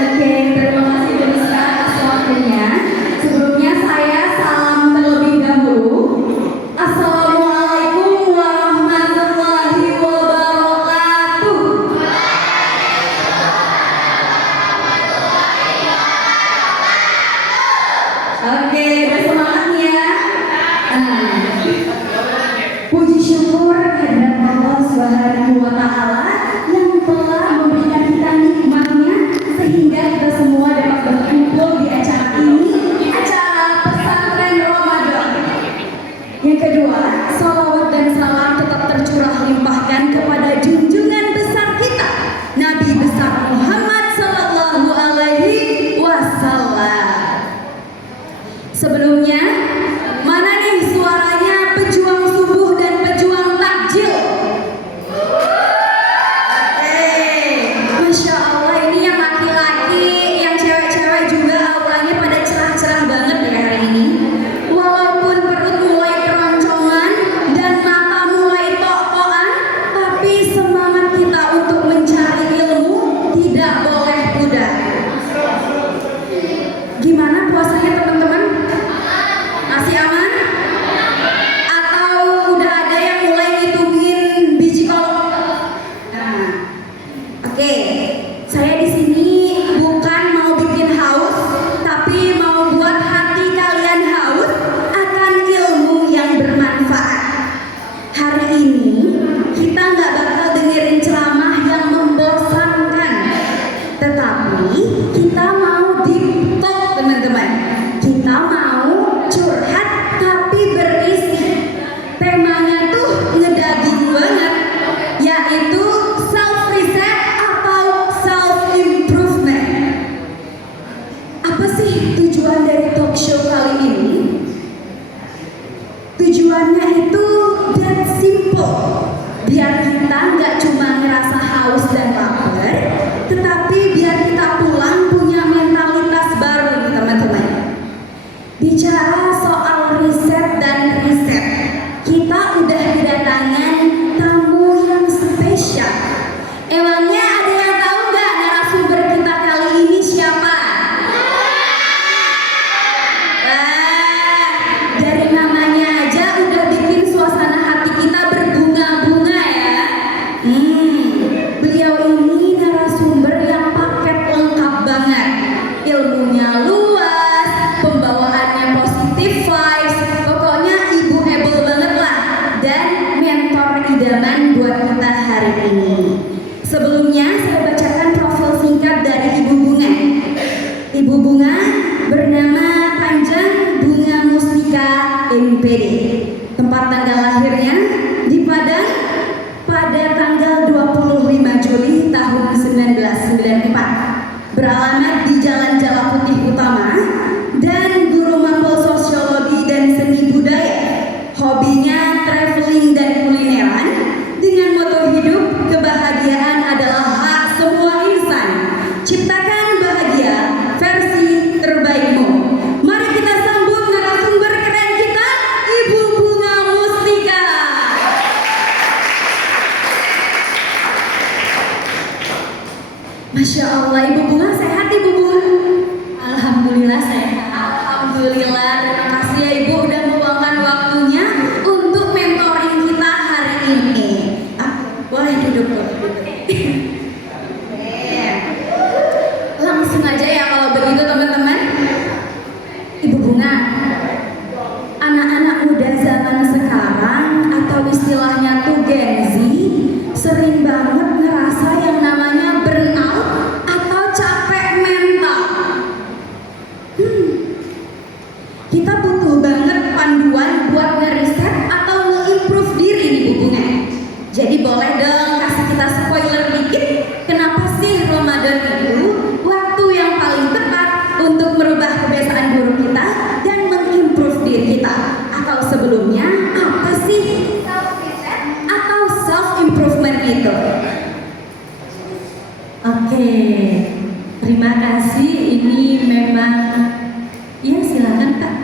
Oke, terima kasih Bu Nisa atas waktunya. Sebelumnya saya salam terlebih dahulu. Assalamualaikum warahmatullahi wabarakatuh. Oke, udah semangat ya. Puji syukur kehadirat Allah Subhanahu wa Ta'ala yang telah memberikan kita nikmatnya sehingga kita semua dapat berkumpul di acara ini, acara pesantren Ramadan. Yang kedua, salawat dan salam tetap tercurah limpahkan kepada junjungan besar kita, Nabi besar Muhammad Sallallahu Alaihi Wasallam. Sebelumnya, mana nih suaranya pejuang subuh dan pejuang takjil? Masya Allah, ini yang laki-laki, yang cewek-cewek juga auranya pada cerah-cerah banget ya hari ini. Walaupun perut mulai keroncongan dan mata mulai tok-tokan, tapi semangat kita untuk mencari ilmu tidak boleh pudar. Gimana puasanya teman-teman? Masih aman? Atau udah ada yang mulai ngitungin biji kolak? Nah, oke. Saya di sini bukan mau bikin haus, tapi mau buat hati kalian haus akan ilmu yang bermanfaat. Hari ini kita nggak bakal dengerin ceramah yang membosankan, tetapi kita mau deep talk teman-teman. Kita mau curhat tapi berisi. Temanya tuh ngedaging banget, yaitu self reset atau self improvement. Apa sih tujuan dari talk show kali ini? Tujuannya itu that simple, biar kita nggak cuma ngerasa haus dan lapar, tetapi biar kita pulang punya mentalitas baru nih teman-teman. Bicara soal riset dan riset, kita udah kedatangan tamu yang spesial. Emangnya ada yang tahu nggak narasumber kita kali ini siapa? Dari namanya aja udah bikin suasana hati kita berbunga-bunga ya. Beliau ini narasumber yang paket lengkap banget. Ilmunya luas, pembawaannya positif vibes, pokoknya ibu-able banget lah, dan mentor idaman buat kita hari ini. Sebelumnya saya bacakan profil singkat dari Ibu Bunga. Ibu Bunga bernama panjang Bunga Mustika MPD. Tempat tanggal lahirnya di Padang pada tanggal 25 Juli tahun 1994. Beralamat di Jalan Jala Putih Utama dan guru mapel sosiologi dan seni budaya. Hobinya traveling dan kulineran dengan moto hidup kebahagiaan adalah hak semua insan. Ciptakan bahagia versi terbaikmu. Mari kita sambut narasumber keren kita, Ibu Bunga Mustika. Masya Allah, Ibu Bunga sehat Ibu Bunga? Alhamdulillah sehat. Alhamdulillah, terima kasih ya Ibu udah meluangkan waktunya untuk mentoring kita hari ini. Boleh duduk tuh. Langsung aja ya kalau begitu teman-teman. Ibu Bunga, anak-anak muda zaman sekarang atau istilahnya tuh Gen Z sering banget ngerasa yang namanya burnout atau capek mental. Kita butuh banget panduan buat ngeriset atau nge-improve diri nih Bu Bunga. Jadi boleh dong kasih kita spoiler dikit, kenapa sih Ramadan itu waktu yang paling tepat untuk merubah kebiasaan buruk kita dan meng-improve diri kita? Atau sebelumnya apa sih self-reset atau self-improvement itu? Oke, terima kasih. Ini memang, ya silakan Kak.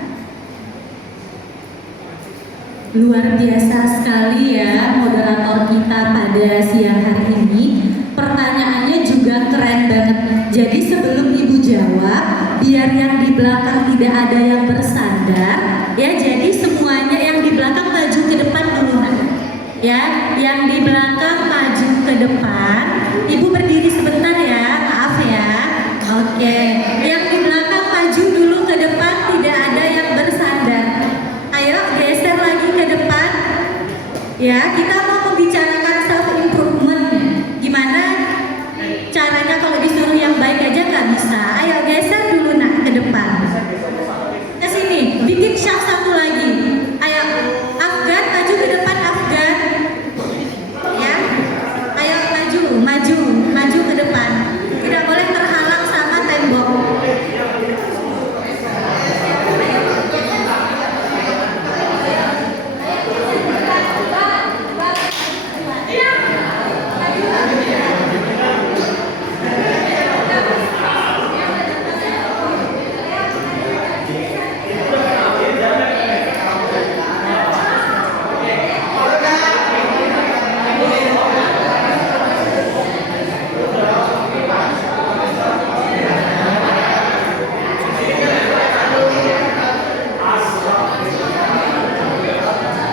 Luar biasa sekali ya moderator kita pada siang hari ini. Pertanyaannya juga keren banget. Jadi sebelum ibu jawab, biar yang di belakang tidak ada yang bersandar, ya. Jadi semuanya yang di belakang maju ke depan dulu, Nak. Ya, yang di belakang maju ke depan. Ibu berdiri sebentar ya, maaf ya. Oke, yang di belakang maju dulu ke depan, tidak ada yang bersandar. Ayo geser lagi ke depan. Ya, kita mau membicarakan self improvement. Gimana caranya kalau disuruh yang baik aja nggak bisa? Ayo geser dulu, Nak, ke depan. Ke sini, bikin syak satu lagi. Ayo, Afgan maju ke depan, Afgan. Ya, ayo maju ke depan. Tidak boleh terhalang sama tembok.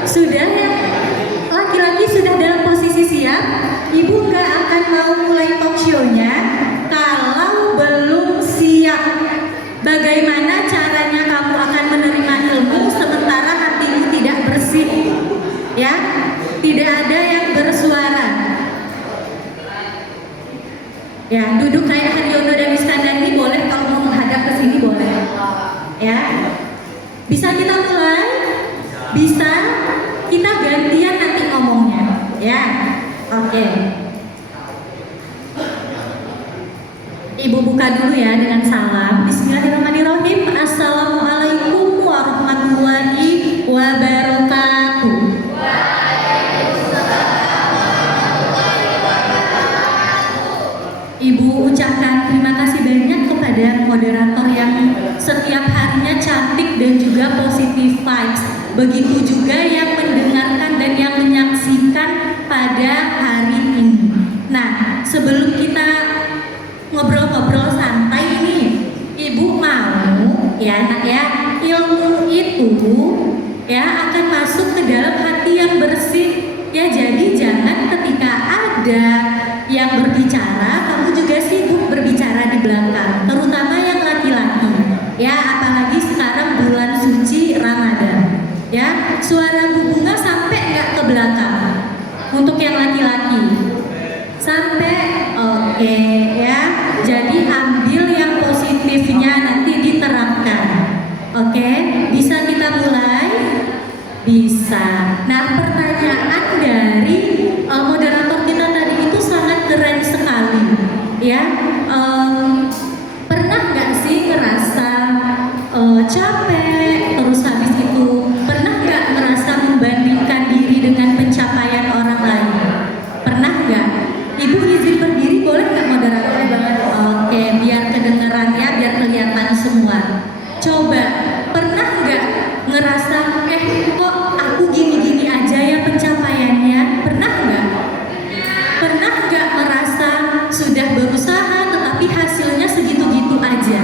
Sudah ya, laki-laki sudah dalam posisi siap. Ibu nggak akan mau mulai talk show-nya kalau belum siap. Bagaimana caranya kamu akan menerima ilmu sementara hatimu tidak bersih? Ya, tidak ada yang bersuara. Ya, duduk kayak Haryono dan Iskandar boleh, kalau mau menghadap ke sini boleh. Ya, bisa kita mulai? Bisa? Kita gantian nanti ngomongnya, ya. Oke. Ibu buka dulu ya dengan salam. Bismillahirrahmanirrahim. Assalamualaikum warahmatullahi wabarakatuh. Ibu ucapkan terima kasih banyak kepada moderator yang setiap harinya cantik dan juga positive vibes. Begitu juga yang mendengarkan dan yang menyaksikan pada hari ini. Nah, sebelum kita ngobrol-ngobrol santai ini, Ibu mau ya, Nak ya, ilmu itu ya akan masuk ke dalam hati yang bersih. Ya, jadi jangan ketika ada yang berbicara, kamu juga sibuk berbicara di belakang, terutama yang laki-laki. Ya, apalagi sekarang bulan suci Ramadan. Ya, suara Bu Bunga sampai nggak ke belakang? Untuk yang laki-laki sampai, oke ya. Jadi ambil yang positifnya, nanti diterapkan. Oke, bisa kita mulai? Bisa. Nah, pertanyaan dari moderator kita tadi itu sangat keren sekali. Ya, pernah nggak sih ngerasa capek, terus habis itu pernah nggak ngerasa membandingkan diri dengan pencapaian orang lain? Pernah nggak? Ibu izin berdiri boleh nggak, moderator banget? Oke, biar kedengerannya, biar kelihatan semua. Coba, pernah nggak ngerasa kok aku gini-gini aja ya pencapaiannya? Pernah nggak? Pernah nggak merasa sudah berusaha tetapi hasilnya segitu-gitu aja?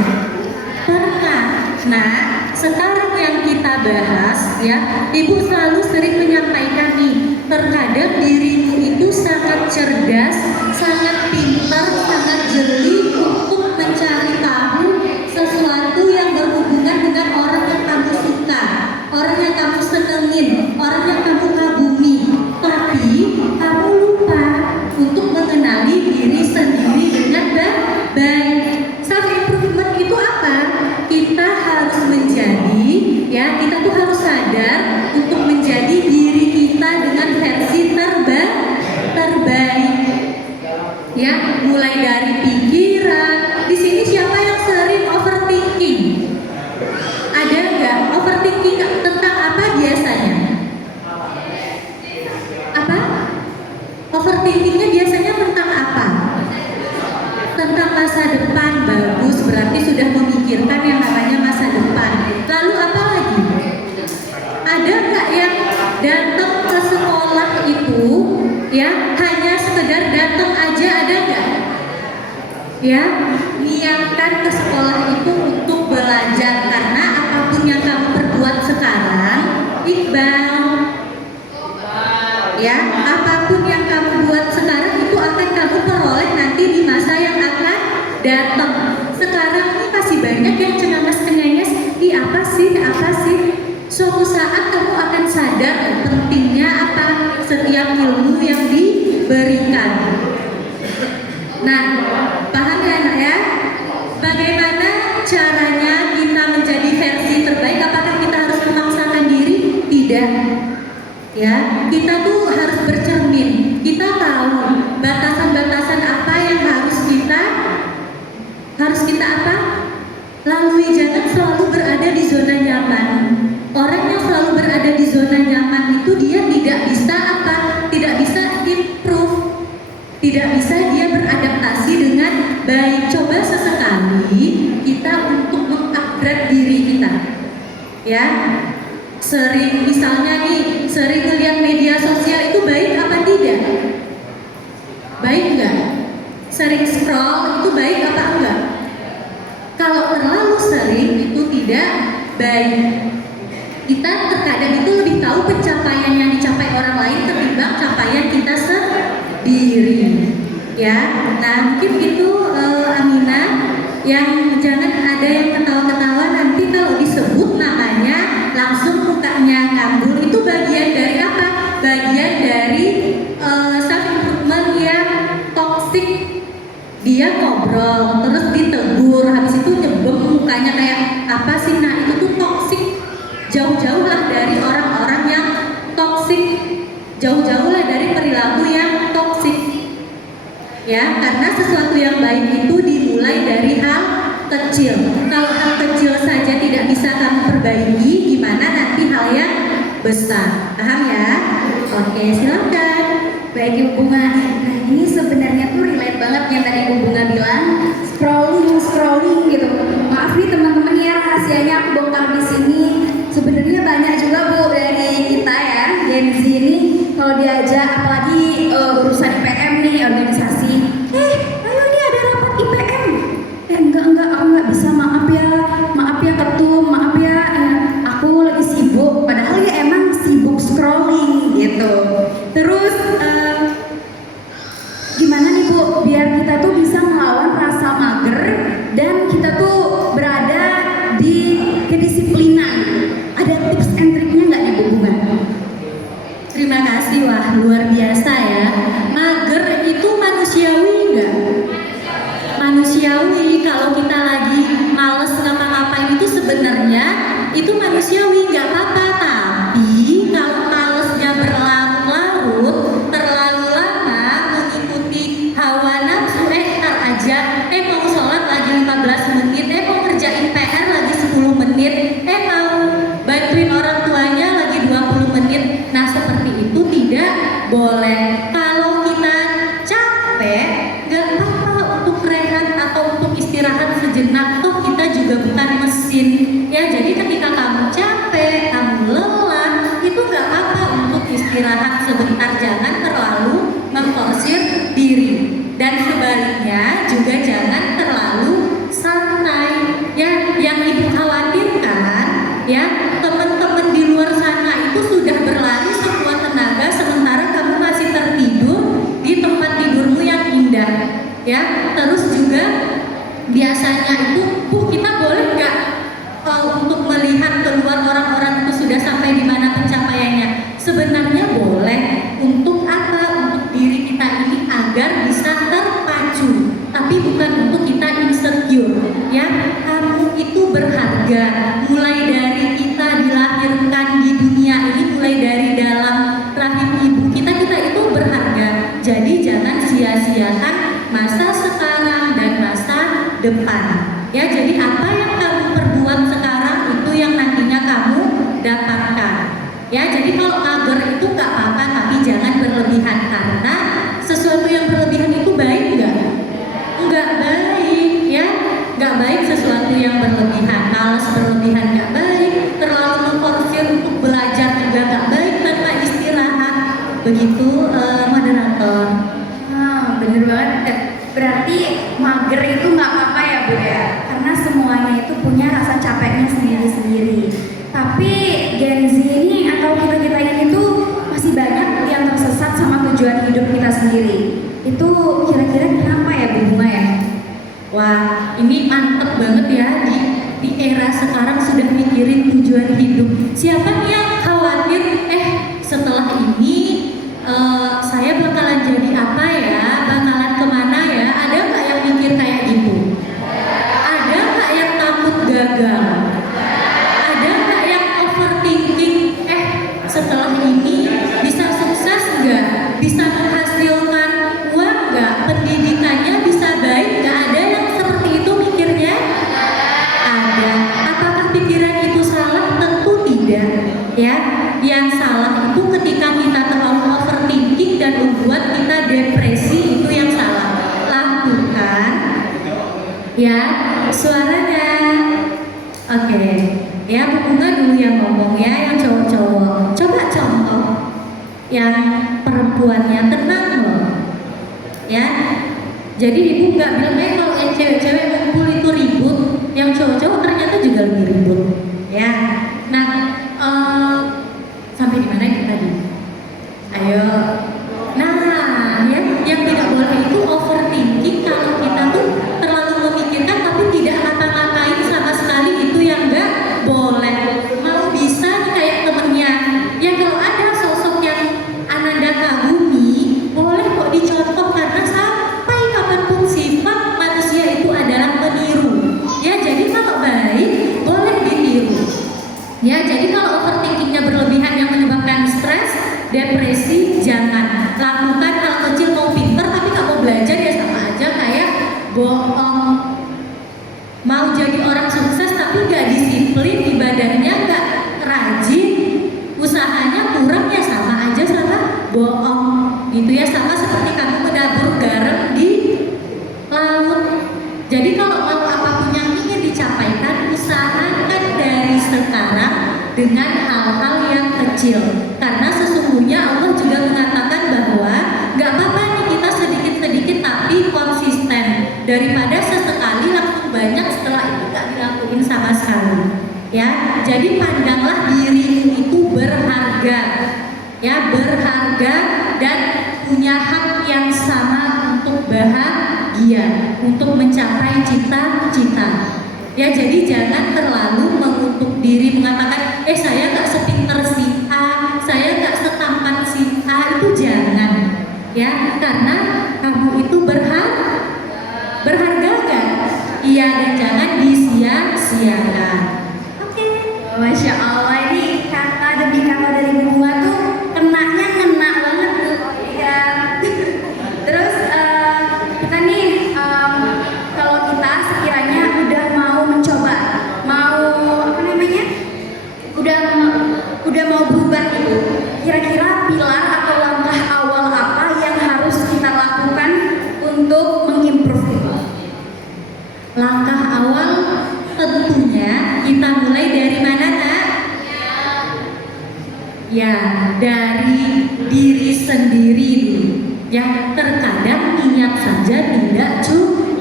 Pernah. Nah, sekarang yang kita bahas ya, Ibu selalu sering menyampaikan nih, terkadang dirimu itu sangat cerdas, sangat pintar, sangat jeli untuk mencari tahu sesuatu yang berhubungan dengan orang yang kamu suka, orang yang kamu senengin, orang yang kamu kagumi. Tapi kamu lupa untuk mengenali diri sendiri dengan baik. Self improvement itu apa? Kita harus menjadi, ya, kita tuh harus sadar untuk menjadi diri kita dengan versi terbaik. Ya, mulai dari pikiran. Di sini siapa yang sering overthinking? Ada nggak? Overthinking tentang apa biasanya? Apa? Overthinkingnya biasanya tentang apa? Tentang masa depan. Bagus, berarti sudah memikirkan yang namanya masa depan. Lalu apa lagi? Ada nggak yang datang ke sekolah itu ya hanya sekedar datang aja? Ada nggak? Ya, niatkan ke sekolah itu untuk belajar karena apapun yang kamu perbuat sekarang, Iqbal, ya, apapun yang kamu buat sekarang itu akan kamu peroleh nanti di masa yang akan datang. Sekarang ini masih banyak yang cengenges-cengenges, apa sih? Suatu saat kamu akan sadar pentingnya apa setiap ilmu yang diberikan. Nah, paham ya anak ya? Bagaimana caranya kita menjadi versi terbaik? Apakah kita harus memaksakan diri? Tidak. Ya, kita tuh harus bercermin. Kita tahu batasan-batasan apa yang harus kita apa? Lalui. Jangan selalu berada di zona nyaman. Orang yang selalu berada di zona nyaman itu dia tidak bisa apa? Tidak bisa improve. Tidak bisa dia beradaptasi dengan baik. Coba sesekali kita untuk mengupgrade diri kita. Ya. Sering misalnya nih, sering melihat media sosial itu baik apa tidak? Baik enggak? Sering scroll itu baik apa enggak? Kalau terlalu sering itu tidak baik. Kita terkadang itu lebih tahu pencapaian yang dicapai orang lain ketimbang capaian kita sendiri. Ya, nah mungkin itu Aminah, yang jangan ada yang ketawa-ketawa nanti kalau disebut namanya langsung mukanya ngambul. Itu bagian dari apa? Bagian dari self improvement yang toxic. Dia ngobrol terus ditegur, habis itu nyebem mukanya kayak apa sih? Nah itu tuh toxic. Jauh-jauhlah dari orang-orang yang toxic. Jauh-jauhlah dari perilaku yang toxic. Ya, karena sesuatu yang baik itu dimulai dari hal kecil. Kalau hal kecil saja tidak bisa kamu perbaiki, gimana nanti hal yang besar? Paham ya? Oke, silakan. Baik Ibu Bunga. Nah ini sebenarnya tuh relate banget yang tadi Ibu Bunga bilang, scrolling gitu. Maaf nih teman-teman ya, rahasianya aku bongkar di sini. Sebenarnya banyak juga Bu dari kita ya, Gen Z ini kalau diajak apalagi urusan IPM nih, organisasi. Ayo nih ada rapat IPM. Enggak, aku nggak bisa, maaf ya ketum, maaf ya, aku lagi sibuk. Padahal ya emang sibuk scrolling gitu. Terus gimana nih Bu, biar kita tuh bisa melawan rasa mager dan kita tuh berada di kedisiplinan. Ada tips and triknya nggak nih Bu Bunga? Terima kasih, wah luar biasa ya. Mager itu manusiawi enggak? Manusiawi. Kalau kita lagi males ngapa-ngapain itu sebenarnya itu manusiawi, nggak apa-apa. Tapi kalau malesnya berlarut-larut, terlalu lama mengikuti hawa nafsu, ntar aja, mau sholat lagi 15 menit, mau kerjain PR lagi 10 menit, mau bantuin orang tuanya lagi 20 menit. Nah seperti itu tidak boleh. Kalau kita capek, nggak apa-apa untuk rehat atau untuk istirahat sejenak. Toh kita juga bukan mesin. Ya jadi ketika kamu capek, kamu lelah, itu nggak apa-apa untuk istirahat sebentar. Jangan terlalu memforsir diri. Dan sebaliknya juga jangan terlalu santai. Ya, yang Ibu khawatirkan, ya teman-teman di luar sana itu sudah berlari sekuat tenaga sementara kamu masih tertidur di tempat tidurmu yang indah. Ya, terus juga biasanya itu, Bu, kita boleh nggak untuk melihat keluar orang-orang itu sudah sampai di mana pencapaiannya? Sebenarnya boleh. Untuk apa? Untuk diri kita ini agar bisa terpacu, tapi bukan untuk kita insecure. Ya, kamu itu berharga. Mulai dari kita dilahirkan di dunia ini, mulai dari dalam rahim ibu kita itu berharga. Jadi jangan sia-siakan masa sekarang dan masa depan. Ya, jadi apa yang kamu perbuat sekarang itu yang nantinya kamu dapatkan. Ya, jadi kalau mager itu nggak apa-apa, tapi jangan berlebihan, karena sesuatu yang berlebihan itu baik nggak? Nggak baik, ya. Nggak baik sesuatu yang berlebihan. Malas berlebihan nggak baik, terlalu memforsir untuk belajar juga nggak baik tanpa istirahat. Begitu moderator. Bener banget. Berarti mager itu nggak apa-apa ya Bu ya, karena semuanya itu punya rasa capeknya sendiri-sendiri. Tapi Gen Z ini atau kita-kita ini tuh masih banyak yang tersesat sama tujuan hidup kita sendiri. Itu kira-kira kenapa ya Bu Bunga ya? Wah, ini mantep banget ya di era sekarang sudah mikirin tujuan hidup. Siapa nih yang khawatir? Setelah ini saya bakalan jadi apa ya? Bakalan kemana ya? Ada nggak yang mikir kayak gitu? Ada nggak yang takut gagal? Ada nggak yang overthinking? Setelah ini bisa sukses nggak? Bisa menghasilkan uang nggak? Pendidikannya bisa baik nggak? Ada yang seperti itu mikirnya? Ada. Apakah pikiran itu salah? Tentu tidak. Ya, yang salah itu ketika kita terlalu overthinking dan membuat kita depresi, itu yang salah. Lakukan. Ya, suaranya. Oke. Ya, Bu Bunga dulu yang ngomong ya, yang cowok-cowok. Coba contoh yang perempuannya tenang loh. Ya. Jadi ibu nggak bilang kalau yang cewek-cewek ngumpul itu ribut, yang cowok-cowok ternyata juga lebih ribut. Ya. Nah, sampai di mana itu tadi? Ayo. Nah, ya, yang tidak boleh itu overthinking. Kalau kita tuh terlalu memikirkan tapi tidak ngapa-ngapain sama sekali, itu yang nggak boleh. Mau bisa nih kayak temennya. Ya kalau ada sosok yang Ananda kagumi, boleh kok dicontoh karena sampai kapanpun sifat manusia itu adalah peniru. Ya jadi kalau baik boleh ditiru. Ya jadi kalau overthinkingnya berlebihan yang menyebabkan stres, depresi, jangan lakukan. Hal kecil mau pinter tapi nggak mau belajar ya sama aja kayak bohong. Mau jadi orang sukses tapi nggak disiplin, ibadahnya nggak rajin, usahanya kurang, ya sama aja sama bohong gitu ya. Sama seperti kamu menabur garam di laut. Jadi kalau mau apapun yang ingin dicapaikan, usahakan dari sekarang dengan hal-hal yang kecil. Karena sesungguhnya Allah juga mengatakan bahwa nggak apa-apa nih kita sedikit-sedikit tapi konsisten, daripada sesekali langsung banyak setelah itu nggak dilakuin sama sekali. Ya, jadi pandanglah dirimu itu berharga, ya berharga dan punya hak yang sama untuk bahagia, untuk mencapai cita-cita. Ya, jadi jangan terlalu mengutuk diri mengatakan, saya nggak sepinter si A, saya nggak setampan si A, itu jangan. Ya, karena kamu itu berharga kan? Iya, dan jangan disia-siakan. Masya Allah, ini kata demi kata dari Bu Bunga tuh kenanya ngena banget tuh ya. Terus kita nih kalau kita sekiranya udah mau mencoba, mau apa namanya, udah mau berubah itu, kira-kira pilar atau langkah awal apa yang harus kita lakukan untuk mengimprove itu? Langkah awal tentunya kita mulai dari mana, Nak? Ya, dari diri sendiri dulu. Ya, terkadang niat saja tidak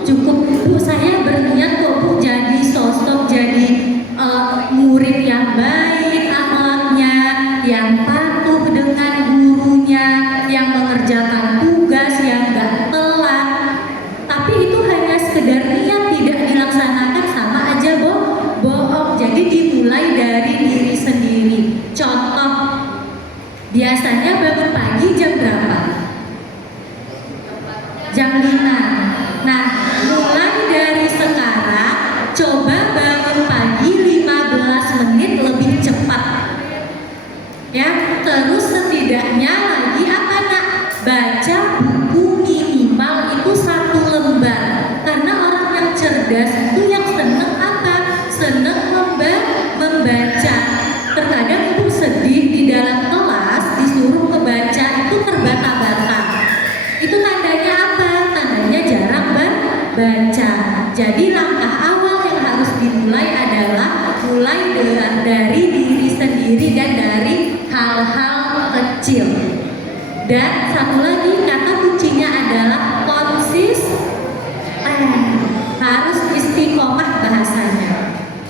cukup. Bu, saya berniat kok Bu jadi sosok, jadi murid yang baik akhlaknya, yang patuh dengan gurunya, yang mengerjakan tugas, yang gak telat. Tapi itu hanya sekedar niat, tidak dilaksanakan, sama aja bohong. Jadi dimulai dari diri sendiri. Contoh, biasanya bangun pagi jam berapa? Jam 5. Nah, mulai dari sekarang coba bangun pagi 15 menit lebih cepat. Ya, terus setidaknya lagi apa, Nak? Baca buku minimal itu 1 lembar. Karena orang yang cerdas itu yang seneng apa? Seneng membaca. Terkadang itu sedih di dalam kelas disuruh membaca itu terbata-bata. Itu tandanya apa? Tandanya jarang baca. Jadi langkah awal yang harus dimulai adalah mulai dari diri sendiri dan dari hal-hal kecil. Dan satu lagi kata kuncinya adalah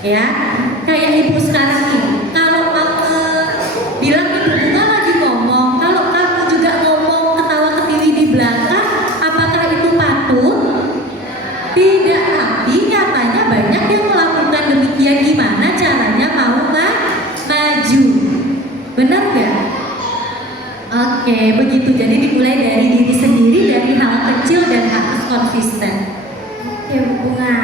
ya. Kayak ibu sekarang nih, kalau bilang ibu bunga lagi ngomong, kalau kamu juga ngomong ketawa ketiwi di belakang, apakah itu patut? Tidak, tapi nyatanya banyak yang melakukan demikian. Gimana caranya mau maju? Benar nggak? Oke, begitu. Jadi dimulai dari diri sendiri, dari hal kecil dan harus konsisten. Oke Bu Bunga,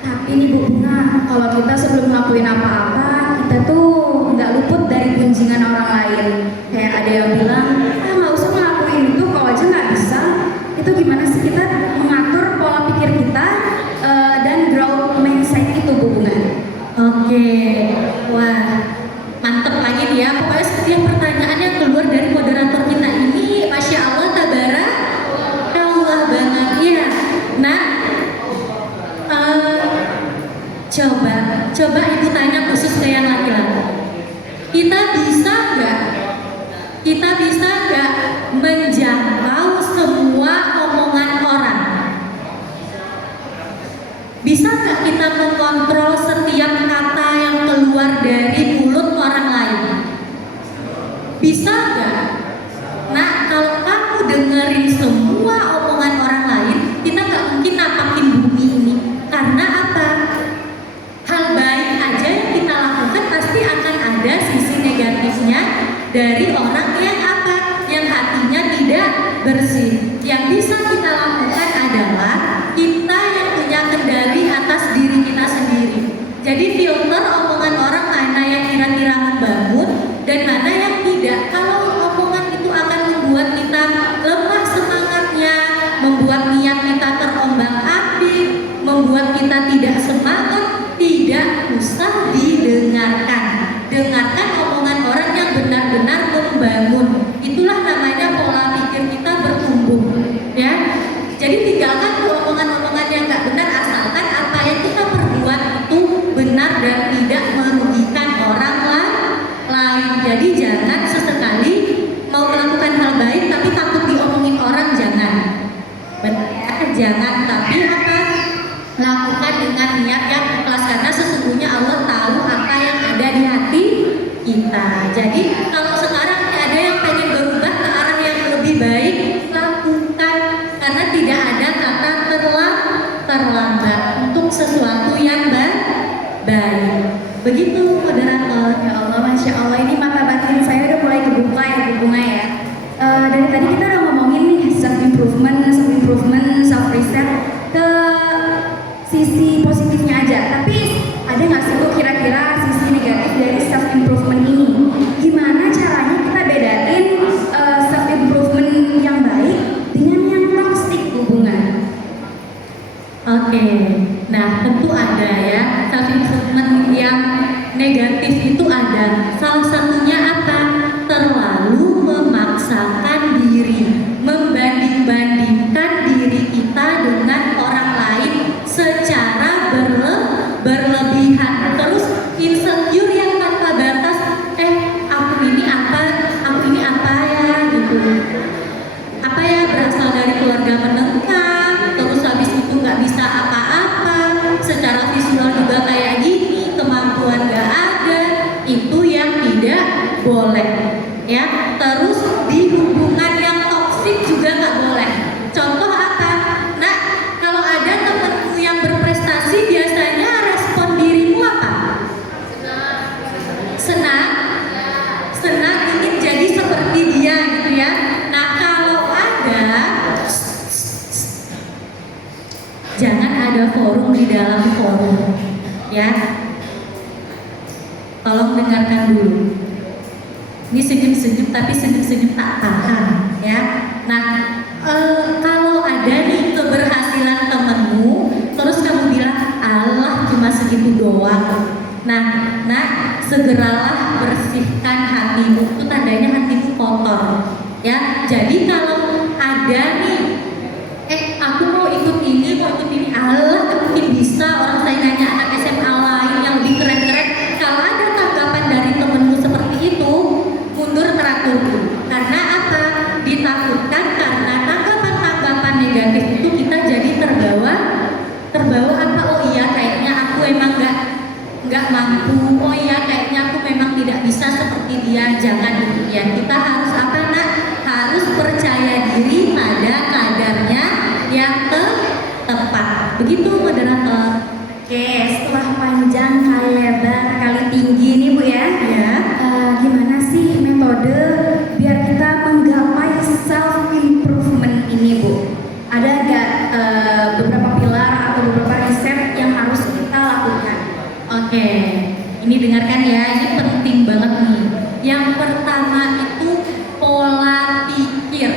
tapi nih Bu Bunga, kalau kita sebelum ngelakuin apa-apa, kita tuh nggak luput dari gunjingan orang lain. Kayak ada yang bilang, nggak usah ngelakuin itu, kalau aja nggak bisa. Itu gimana sih kita mengatur pola pikir kita dan growth mindset itu Bu Bunga? Oke, wah mantep lagi nih ya. Pokoknya setiap pertanyaan yang keluar dari moderator kita ini, masya Allah, tabarakallah banget ya. Nah, coba ibu tanya khusus ke yang laki-laki. Kita bisa nggak menjangkau semua omongan orang? Bisa nggak kita mengontrol setiap kata yang keluar dari mulut orang lain? Bisa nggak? Nah, kalau kamu dengerin semua omongan orang lain, kita nggak mungkin napakin bumi ini. Karena apa? Hal baik aja yang kita lakukan pasti akan ada sisi negatifnya dari orang yang apa? Yang hatinya tidak bersih. Yang bisa kita lakukan adalah kita yang punya kendali atas diri kita sendiri. Jadi filter omongan orang mana yang kira-kira membangun dan mana yang tidak. Kalau omongan itu akan membuat kita lemah semangatnya, membuat niat kita terombang-ambing, membuat kita tidak semangat, tidak usah didengarkan. Dengarkan omongan orang yang benar-benar membangun. Itulah namanya pola pikir kita bertumbuh, ya. Jadi tinggalkan omongan-omongan yang nggak benar, asalkan apa yang kita perbuat itu benar dan tidak merugikan orang lain. Jadi jangan sesekali mau melakukan hal baik tapi takut diomongin orang, jangan. Benar, jangan. Tapi apa? Lakukan dengan niat yang ikhlas, karena sesungguhnya Allah tahu apa yang ada di hati kita. Jadi kalau sekarang ada yang pengen berubah ke arah yang lebih baik, lakukan, karena tidak ada kata terlambat untuk sesuatu yang baik. Begitu moderator. Ya Allah, Masya Allah, ini mata batin saya udah mulai kebuka ya Bu Bunga ya. Dari tadi kita udah ngomongin nih self-improvement, self-reset ke sisi positifnya aja. Tapi ada nggak sih Bu kira-kira sisi negatif dari self-improvement ini? Gimana caranya kita bedain self-improvement yang baik dengan yang toxic Bu Bunga? Oke, nah tentu ada ya, self-improvement yang negatif itu ada. Salah satunya apa? Terlalu memaksakan diri, membanding-bandingkan diri kita dengan orang lain secara berlebihan. Terus insecure yang tanpa batas, aku ini apa ya gitu. Apa ya, berasal dari keluarga menengah, terus habis itu nggak bisa apa-apa, secara visual juga kayak gini, kemampuan nggak ada, itu yang tidak boleh ya. Terus di hubungan yang toksik juga nggak boleh. Contoh apa? Nah, kalau ada temenmu yang berprestasi, biasanya respon dirimu apa? Senang, ingin jadi seperti dia gitu ya. Nah, kalau ada, jangan ada forum di dalam forum, ya. Tolong dengarkan dulu. Ini senyum-senyum, tapi senyum-senyum tak tahan, ya. Nah, kalau ada nih keberhasilan temenmu, terus kamu bilang, Allah cuma segitu doang. Nah, segeralah bersihkan hatimu. Itu tandanya hatimu kotor, ya. Jadi kalau ada nih, aku mau ikut ini, Allah gak mungkin bisa. Orang saya nanya anak SMA lain yang lebih keren-keren, kalau ada tanggapan dari temenmu seperti itu, mundur teratur. Karena apa? Ditakutkan karena tanggapan-tanggapan negatif itu kita jadi terbawa apa? Oh iya, kayaknya aku emang nggak mampu, oh ya kayaknya aku memang tidak bisa seperti dia. Jangan demikian. Kita harus apa nak? Harus percaya diri pada kadarnya yang tepat. Begitu moderator. Oke, setelah panjang kali lebar kali tinggi nih Bu ya. Ya. Gimana sih metode biar kita menggapai self improvement ini Bu? Ada nggak beberapa pilar atau beberapa riset yang harus kita lakukan? Oke, ini dengarkan ya, ini penting banget nih. Yang pertama itu pola pikir.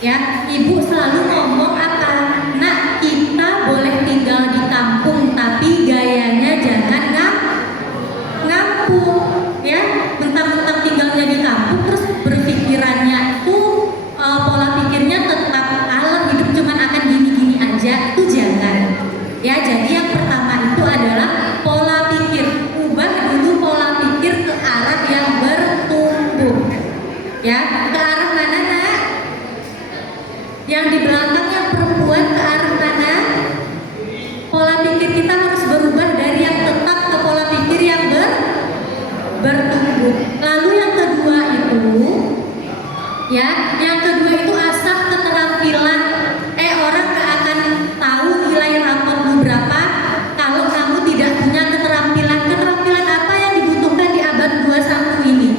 Ya, ibu selalu ngomong apa? Nak, kita boleh tinggal di kampung, tapi gayanya jangan ngampung. Ya, mentang-mentang tinggalnya di kampung, terus berpikirannya itu pola pikirnya tetap alam hidup cuman akan gini-gini aja, itu jangan. Ya, jadi yang pertama itu adalah pola pikir. Ubah dulu pola pikir ke arah yang bertumbuh. Ya, ke arah mana nak? Yang di belakang yang perempuan ke arah mana? Pola pikir kita harus berubah dari yang tetap ke pola pikir yang bertumbuh. Lalu yang kedua itu, ya, yang kedua itu asah keterampilan. Orang gak akan tahu nilai rapotmu berapa kalau kamu tidak punya keterampilan. Keterampilan apa yang dibutuhkan di abad 21 ini?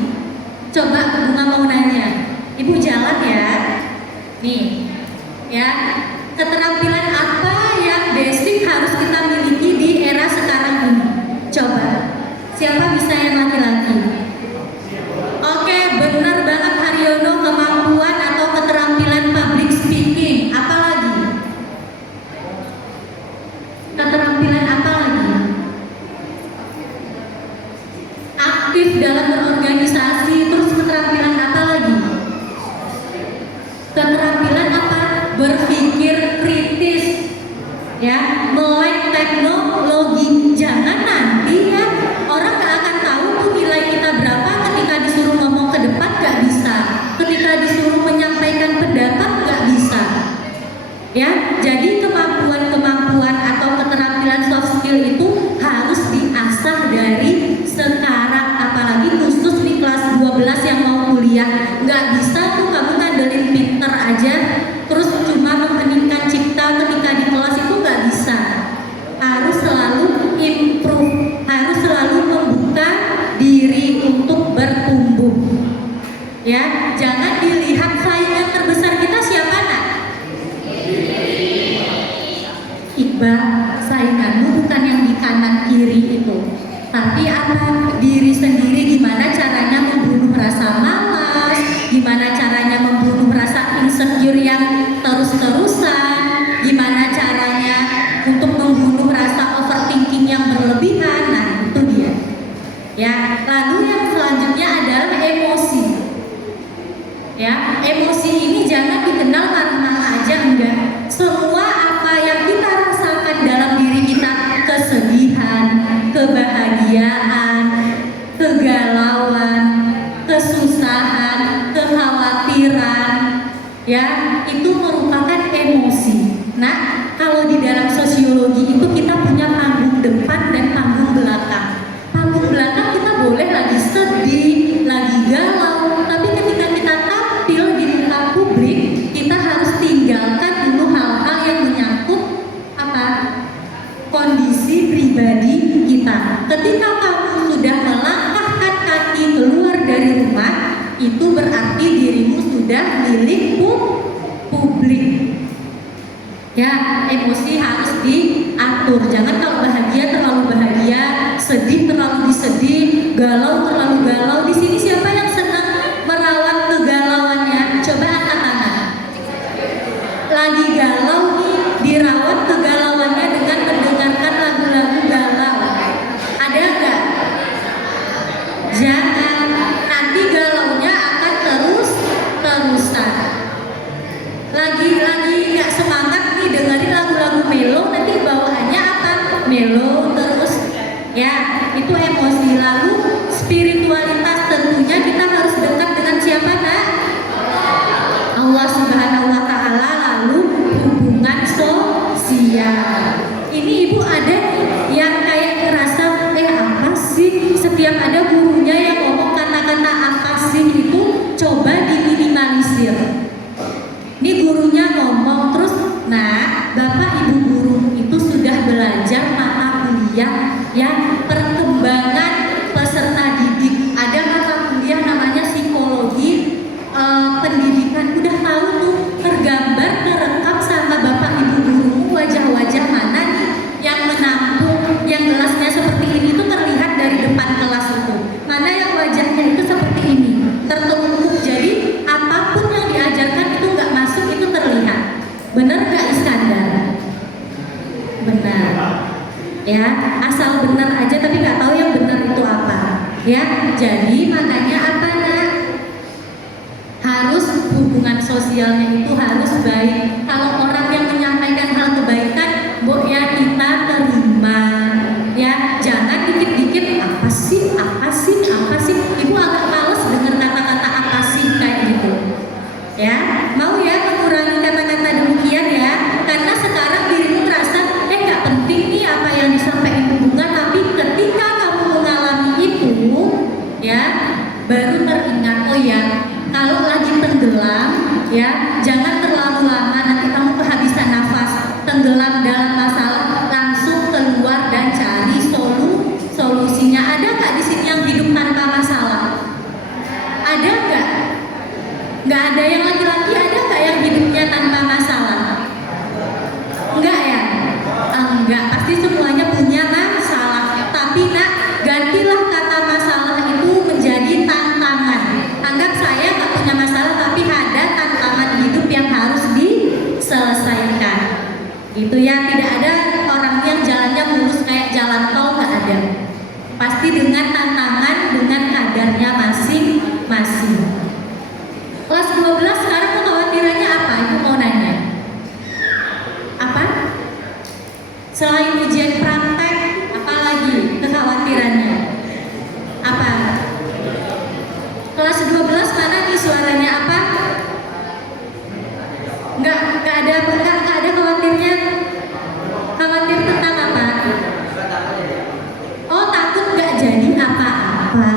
Coba Bunga mau nanya. Ibu jawab ya. Nih, ya, keterampilan apa yang basic harus kita miliki di era sekarang ini? Coba, siapa bisa yang laki-laki? Oke, benar banget Haryono, kemampuan atau keterampilan public speaking. Apa lagi? Keterampilan apa lagi? Aktif dalam berorganisasi. Terus keterampilan apa lagi? Keterampilan apa? Berpikir kritis. Ya, melek teknologi. Jangan nanti ya orang gak akan tahu tuh nilai kita berapa ketika disuruh ngomong ke depan gak bisa, ketika disuruh menyampaikan pendapat gak bisa. Ya, jadi kemampuan-kemampuan atau keterampilan soft skill itu harus diasah dari sekarang, apalagi khusus di kelas 12 yang mau kuliah. Nggak bisa tuh kamu ngandelin pinter aja terus cuma mengheningkan cipta ketika di kelas, itu nggak bisa. Harus selalu improve, harus selalu membuka diri untuk bertumbuh. Ya, jangan dilihat saingan terbesar kita siapa nak? Iqbal, sainganmu bukan yang di kanan kiri itu, tapi apa? Diri sendiri. Gimana caranya membunuh rasa malas, gimana caranya membunuh rasa insecure yang terus-terusan, gimana caranya untuk membunuh rasa overthinking yang berlebihan. Nah, itu dia. Ya, lalu yang selanjutnya adalah emosi. Ya, emosi ini jangan dikenal marah-marah aja, enggak. Semua apa yang kita rasakan dalam diri kita, kesedihan, kebahagiaan, kegalauan, kesusahan, kekhawatiran, ya, itu merupakan emosi. Nah, kalau di dalam sosiologi itu kita punya panggung depan dan panggung belakang. Panggung belakang kita boleh lagi sedih, lagi galau, tapi ketika kita tampil di muka publik, kita harus tinggalkan dulu hal-hal yang menyangkut apa? Kondisi pribadi kita. Ketika kamu sudah melangkahkan kaki keluar dari rumah, itu berarti dirimu sudah milik publik. Ya, emosi harus diatur. Jangan kalau bahagia terlalu bahagia, sedih terlalu disedih, galau terlalu galau. Di sini siapa yang senang merawat kegalauannya? Coba angkat tangan. Lagi galau nih, dirawat kegalauannya dengan mendengarkan lagu-lagu galau. Ada nggak? Jangan. Nanti galaunya akan terus-terusan. Lagi nggak semangat nih dengerin lagu-lagu melo, nanti bawaannya apa? Melo terus. Ya, itu emosi. Lalu spiritualitas, tentunya kita harus dekat dengan siapa nak? Allah Subhanahu wa Ta'ala. Lalu hubungan sosial. Ini ibu ada yang kayak ngerasa apa setiap ada gurunya yang ngomong kata-kata apa sih itu coba diminimalisir. Ini gurunya ngomong terus, nah Bapak Ibu guru itu sudah belajar mata kuliah yang perkembangan peserta didik. Ada mata kuliah namanya psikologi pendidikan. Udah tahu tuh tergambar, terekam sama Bapak Ibu guru wajah-wajah mana nih yang menampung, yang gelasnya seperti ini tuh terlihat dari depan kelas itu. Mana yang wajahnya itu seperti ini, tertumpuk. Jadi apapun yang diajarkan itu nggak masuk, itu terlihat. Benar nggak Iskandar? Benar. Ya, asal benar aja tapi nggak tahu yang benar itu apa. Ya, jadi makanya apa nak? Harus hubungan sosialnya itu harus baik. Kalau orang yang menyampaikan hal kebaikan, bu ya kita terima. Ya, jangan dikit-dikit apa sih, apa sih, apa sih. Ibu agak males dengar kata-kata apa sih kayak gitu. Ya, mau ya mengurangi kata-kata demikian ya. Karena sekarang dirimu terasa nggak penting nih apa yang disampaikan hubungan, tapi ketika kamu mengalami itu, ya baru teringat, oh ya kalau lagi tenggelam, ya jangan terlalu lama nanti kamu kehabisan nafas, tenggelam dalam masalah, langsung keluar dan cari solusinya. Ada nggak di sini yang hidup tanpa masalah? Ada nggak? Nggak ada. Yang laki-laki ada nggak yang hidupnya tanpa masalah? Enggak ya? Enggak, pasti semuanya punya masalah. Tapi nak, gantilah kata masalah itu menjadi tantangan. Anggap saya nggak punya masalah, tapi ada tantangan hidup yang harus diselesaikan. Gitu ya, tidak ada orang yang jalannya mulus kayak jalan tol, nggak ada. Pasti dengan tantangan, dengan kadarnya masing-masing. Kelas 12 sekarang kekhawatirannya apa? Ibu mau nanya. Apa? Selain ujian praktek, apa lagi kekhawatirannya? Apa? Kelas 12 mana nih suaranya apa? Enggak ada khawatirnya. Khawatir tentang apa? Oh, takut nggak jadi apa-apa.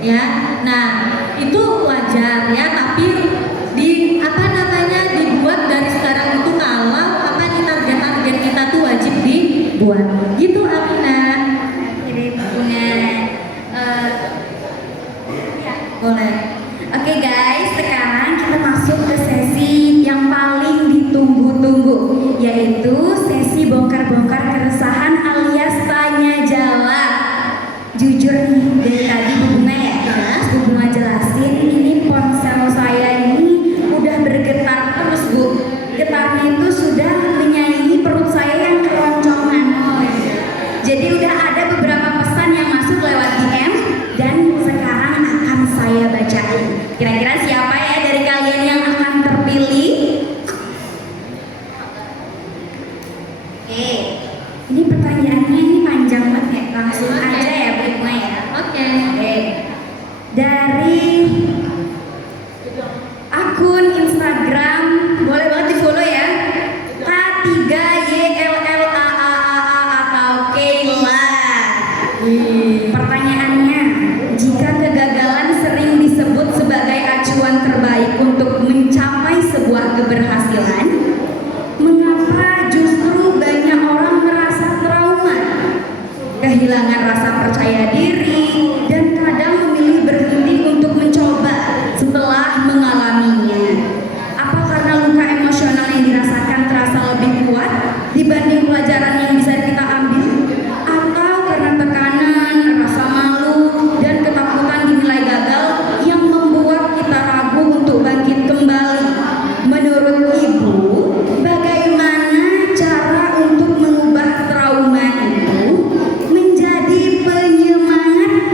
Ya, nah itu wajar ya, tapi dibuat dari sekarang itu kalau target kita tuh wajib dibuat. Gitu Aminah. Jadi punya Boleh. Oke guys, sekarang kita masuk ke sesi yang paling ditunggu-tunggu, yaitu sesi bongkar-bongkar keresahan alias tanya jawab. Jujur nih, dari tadi Bu Bunga Bu Bunga jelasin, ini ponsel saya ini udah bergetar terus Bu. Getarnya itu sudah menyaingi perut saya yang keroncongan. Jadi udah ada beberapa pesan yang masuk lewat DM dan sekarang akan saya bacain. Kira-kira siapa ya dari kalian yang akan terpilih? Oke, ini pertanyaannya ini panjang banget ya, langsung aja ya Bu Bunga ya. Oke. Dari akun Instagram, boleh banget di follow ya, K3YLLAAA atau Kayla. Pertanyaannya, jika kegagalan sering disebut sebagai acuan terbaik untuk mencapai sebuah keberhasilan, mengapa justru banyak orang merasa trauma, kehilangan rasa percaya diri, dan kadang memilih berhenti untuk mencoba setelah mengalaminya? Apa karena luka emosional yang dirasakan terasa lebih kuat dibanding pelajaran yang bisa kita ambil? Atau karena tekanan, rasa malu, dan ketakutan dinilai gagal yang membuat kita ragu untuk bangkit kembali? Menurut Ibu, bagaimana cara untuk mengubah trauma itu menjadi penyemangat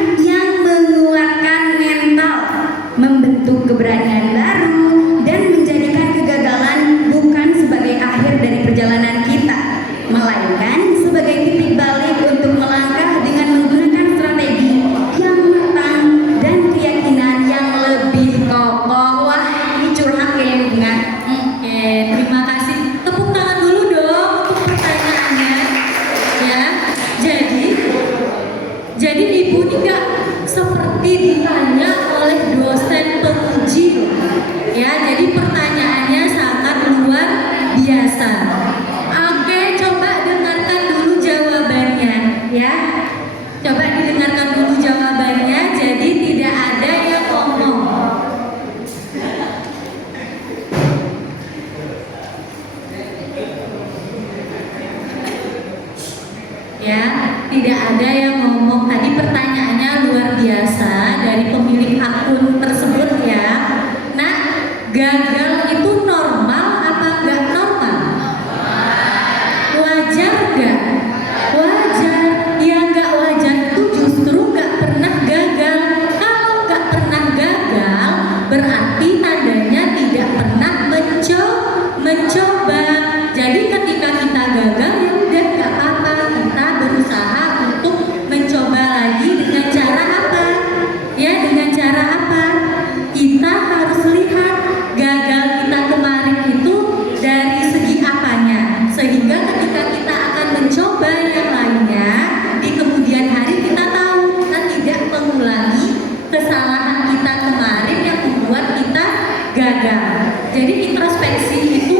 biasa. Oke, coba dengarkan dulu jawabannya ya. Coba didengarkan dulu jawabannya, jadi tidak ada yang ngomong. Ya, tidak ada yang ngomong. Tadi pertanyaannya luar biasa dari pemilik akun tersebut ya. Nah, gagal itu normal apa enggak normal? Wajar enggak? Wajar. Ya enggak wajar itu justru enggak pernah gagal. Kalau enggak pernah gagal, berarti tandanya tidak pernah mencoba. Jadi ketika kita gagal ya udah enggak apa-apa, kita berusaha untuk mencoba lagi dengan cara apa? Ya, dengan cara apa? Kita harus lihat gagal kita kemarin itu dari segi apanya, sehingga ketika kita akan mencoba yang lainnya di kemudian hari kita tahu kita tidak mengulangi kesalahan kita kemarin yang membuat kita gagal. Jadi introspeksi itu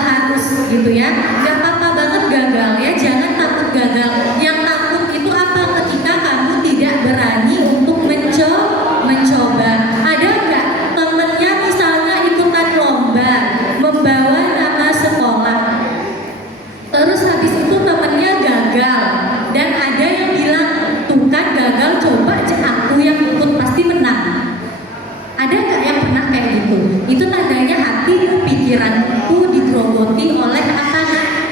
harus gitu ya. Gak apa-apa banget gagal ya, jangan takut gagal. Yang takut itu apa? Ketika kamu tidak berani untuk mencoba. Ada nggak temennya misalnya ikutan lomba membawa nama sekolah, terus habis itu temennya gagal dan ada yang bilang tuh kan gagal, coba aja aku yang ikut pasti menang. Ada nggak yang pernah kayak gitu? Itu tandanya hati dan pikiranku digerogoti oleh apa?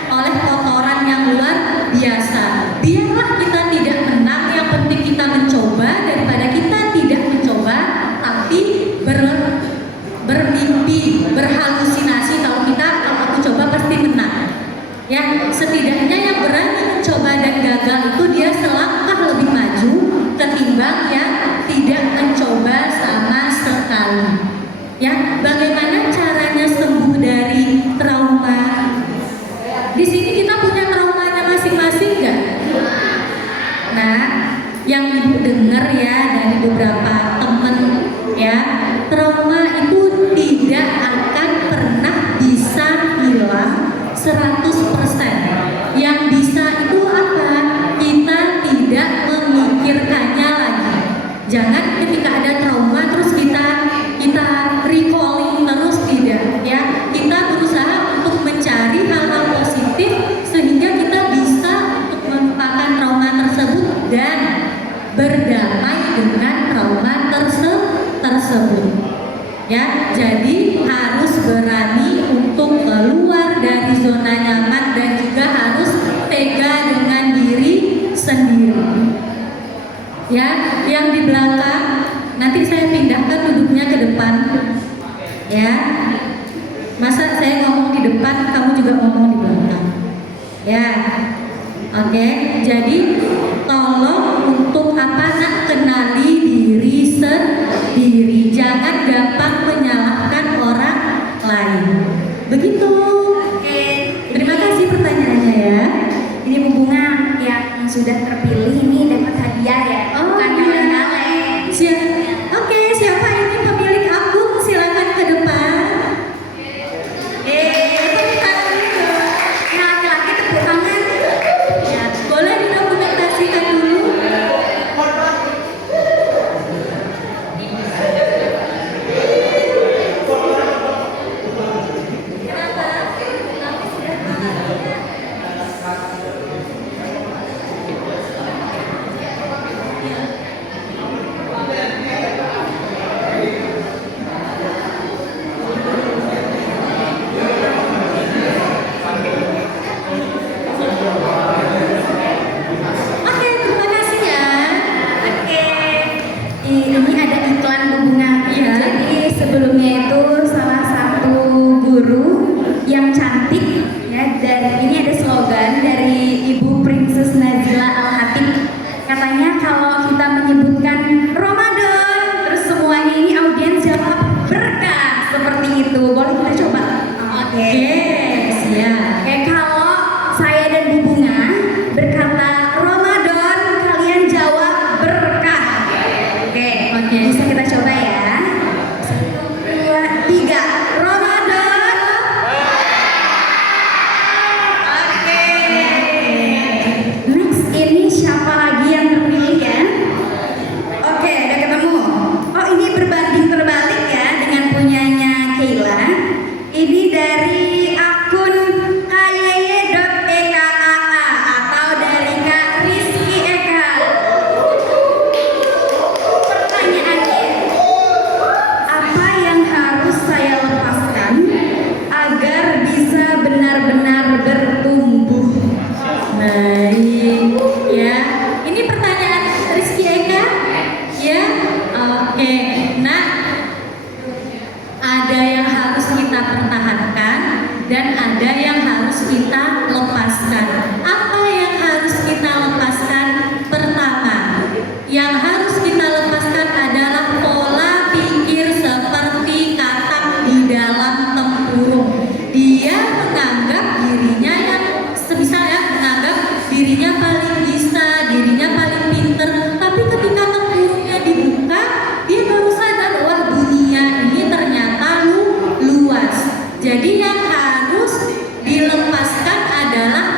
Oleh kotoran yang luar biasa. Biarlah kita tidak menang, yang penting kita mencoba daripada kita tidak mencoba tapi bermimpi, berhalusinasi kalau aku coba pasti menang. Ya, setidaknya yang berani mencoba dan gagal itu dia selangkah lebih maju ketimbang yang tidak mencoba sama sekali. Ya, bagaimana caranya sembuh dari trauma? Di sini kita punya traumanya masing-masing nggak? Nah, yang ibu dengar ya dari beberapa temen ya, trauma itu tidak akan pernah bisa hilang 100%. Yang bisa itu apa? Kita tidak memikirkannya lagi. Jangan ketika ada trauma terus kita recalling terus, tidak ya. Kita berusaha untuk mencari hal-hal positif sehingga kita bisa untuk melupakan trauma tersebut dan berdamai dengan trauma tersebut. Ya, jadi harus berani untuk keluar dari zona nyaman dan juga harus tega dengan diri sendiri. Ya, yang di belakang nanti saya pindahkan duduknya ke depan. Ya, masa saya ngomong di depan, kamu juga ngomong di belakang. Ya, oke. Jadi tolong untuk apa nak kenali diri sendiri, jangan gampang menyalahkan orang lain. Begitu. Oke, Terima kasih pertanyaannya ya. ini Bu Bunga yang sudah terpilih ini dapat hadiah ya. Oh, Bukan iya. kaleng-kaleng. Oke, siapa ini pemilik akun? Silakan ke depan. Tepuk tangan dulu. Yang laki-laki tepuk tangan. Ya, boleh didokumentasikan dulu. Kenapa?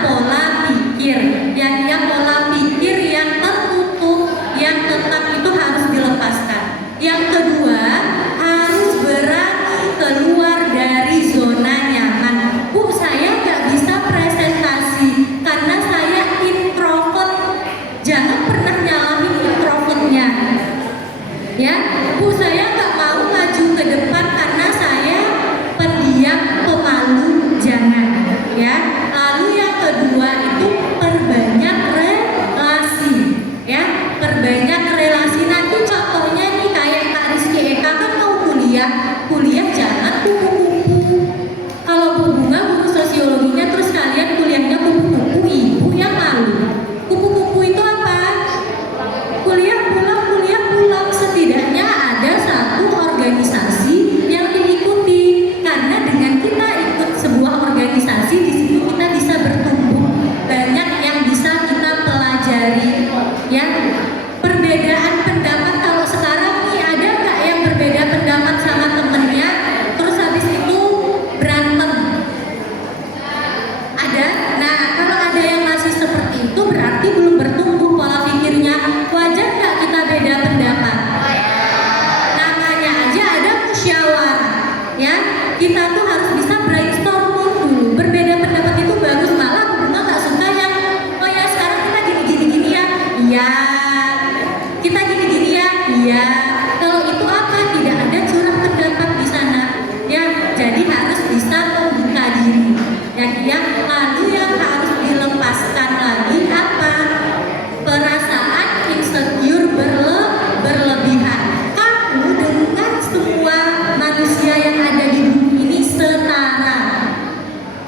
pola pikir. Yang pola pikir yang tertutup, yang tetap itu harus dilepaskan. Yang kedua, harus berani keluar dari zona nyaman. Bu, saya nggak bisa presentasi karena saya introvert. Jangan pernah nyalahin introvertnya. Ya, Bu, saya nggak mau maju ke depan karena saya pendiam, pemalu. Jangan, ya. Lalu yang kedua itu perbanyak relasi, ya. Perbanyak relasi. Nanti contohnya nih kayak Kak Rizky Eka kan mau kuliah jangan kupu-kupu. Kalau Bu Bunga guru sosiologinya terus kalian kuliahnya kupu-kupu, ibu yang malu. Kupu-kupu itu apa? Kuliah pulang, setidaknya ada satu organisasi yang diikuti. Karena dengan kita ikut sebuah organisasi, di situ kita bisa bertumbuh, banyak yang bisa kita pelajari. Ya, perbedaan pendapat kalau sekarang nih ada nggak yang berbeda pendapat sama temennya, terus habis itu berantem? Ada. Nah, kalau ada yang masih seperti itu berarti belum bertumbuh pola pikirnya. Wajar nggak kita beda pendapat? Namanya aja ada musyawarah, ya. Kita tuh harus bisa brainstorming dulu. Berbeda pendapat itu bagus, malah Bunga nggak suka yang oh ya sekarang kita gini ya. Iya. Kita gini ya. Iya. Kalau itu apa? Tidak ada curah pendapat di sana. Ya, jadi harus bisa membuka diri. Ya, lalu yang harus dilepaskan lagi apa? Perasaan insecure berlebihan. Kamu dengan semua manusia yang ada di bumi ini setara.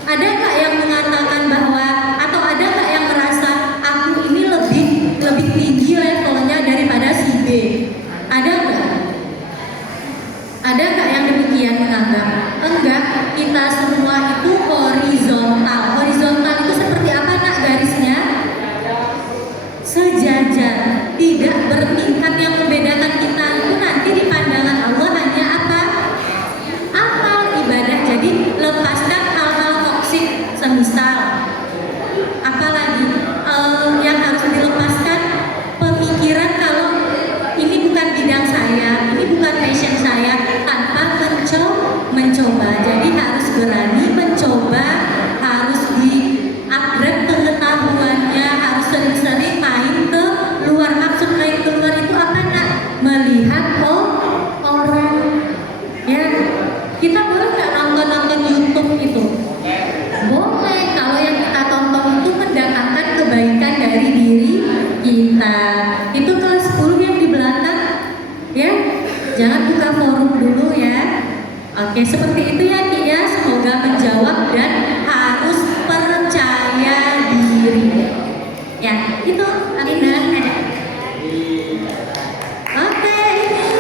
Ada nggak yang mengatakan bahwa atau ada nggak yang merasa aku ini lebih tinggi levelnya daripada si B? Ada nggak? Ada nggak yang demikian menganggap? Enggak, kita semua itu horizontal. Horizontal itu seperti apa nak garisnya? Sejajar, tidak bertingkat. Yang membedakan kita itu nanti di pandangan Allah hanya apa? Amal ibadah. Jadi lepaskan hal-hal toksik, semisal apalagi yang harus dilepaskan pemikiran kalau ini bukan bidang saya, ini bukan passion saya, tanpa mencoba. Jadi harus berani mencoba, harus di-upgrade pengetahuannya, harus sering-sering main ke luar. Maksud main keluar itu apa nak? Melihat orang. Ya, kita boleh nggak nonton YouTube itu? Boleh. Kalau yang kita tonton itu mendatangkan kebaikan dari diri kita. Itu kelas 10 yang di belakang, ya. Jangan buka forum dulu ya. Oke, seperti itu ya Ki ya. Semoga menjawab dan harus percaya diri. Ya, itu Alina. Oke, ini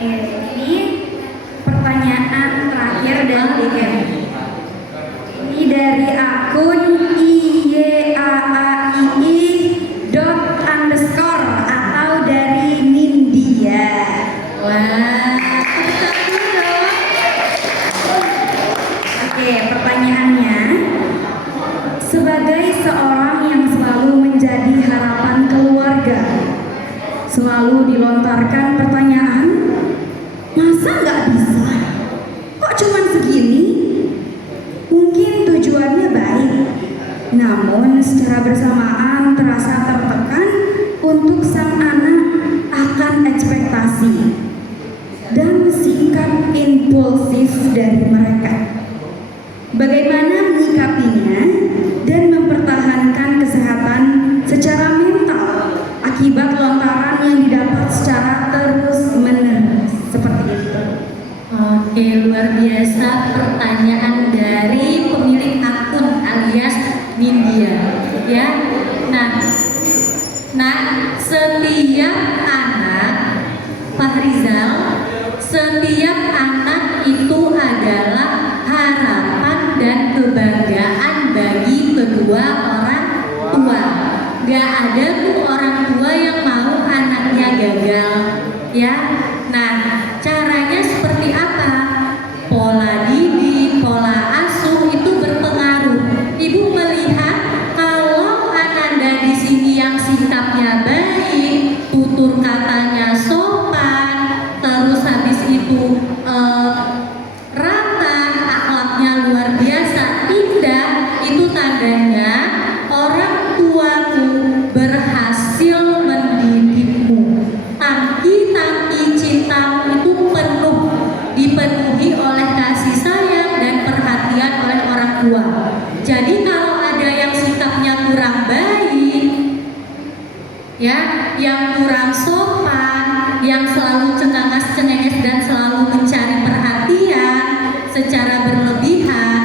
Ini pertanyaan terakhir dari ini dari akun @iaai._ atau dari Nindya. wah, Oke, pertanyaannya, sebagai seorang yang selalu menjadi harapan keluarga, selalu dilontarkan pertanyaan, masa nggak bisa? Kok cuman segini? Mungkin tujuannya baik, namun secara bersamaan terasa tertekan untuk sang anak akan ekspektasi dan sikap impulsif dari mereka. Bagaimana menyikapinya dan mempertahankan kesehatan secara mental akibat lontaran yang didapat secara terus-menerus seperti itu? Oke, luar biasa pertanyaan dari pemilik akun alias Nindya, ya. Nah, setiap anak Pak Rizal Setiap anak itu adalah harapan dan kebanggaan bagi kedua orang tua. Gak ada tuh orang tua yang mau anaknya gagal, ya. Nah, caranya seperti apa? Pola didik, pola asuh itu berpengaruh. Ibu melihat kalau Ananda di sini yang sikapnya baik, tutur katanya sopan, terus habis itu ramah, akhlaknya luar biasa, indah, itu tandanya orang tuamu berhasil mendidikmu. Tangki-tangki cintamu itu dipenuhi oleh kasih sayang dan perhatian oleh orang tua. Jadi kalau ada yang sikapnya kurang baik, ya, yang kurang sopan, yang selalu cengenges dan selalu mencari perhatian secara berlebihan,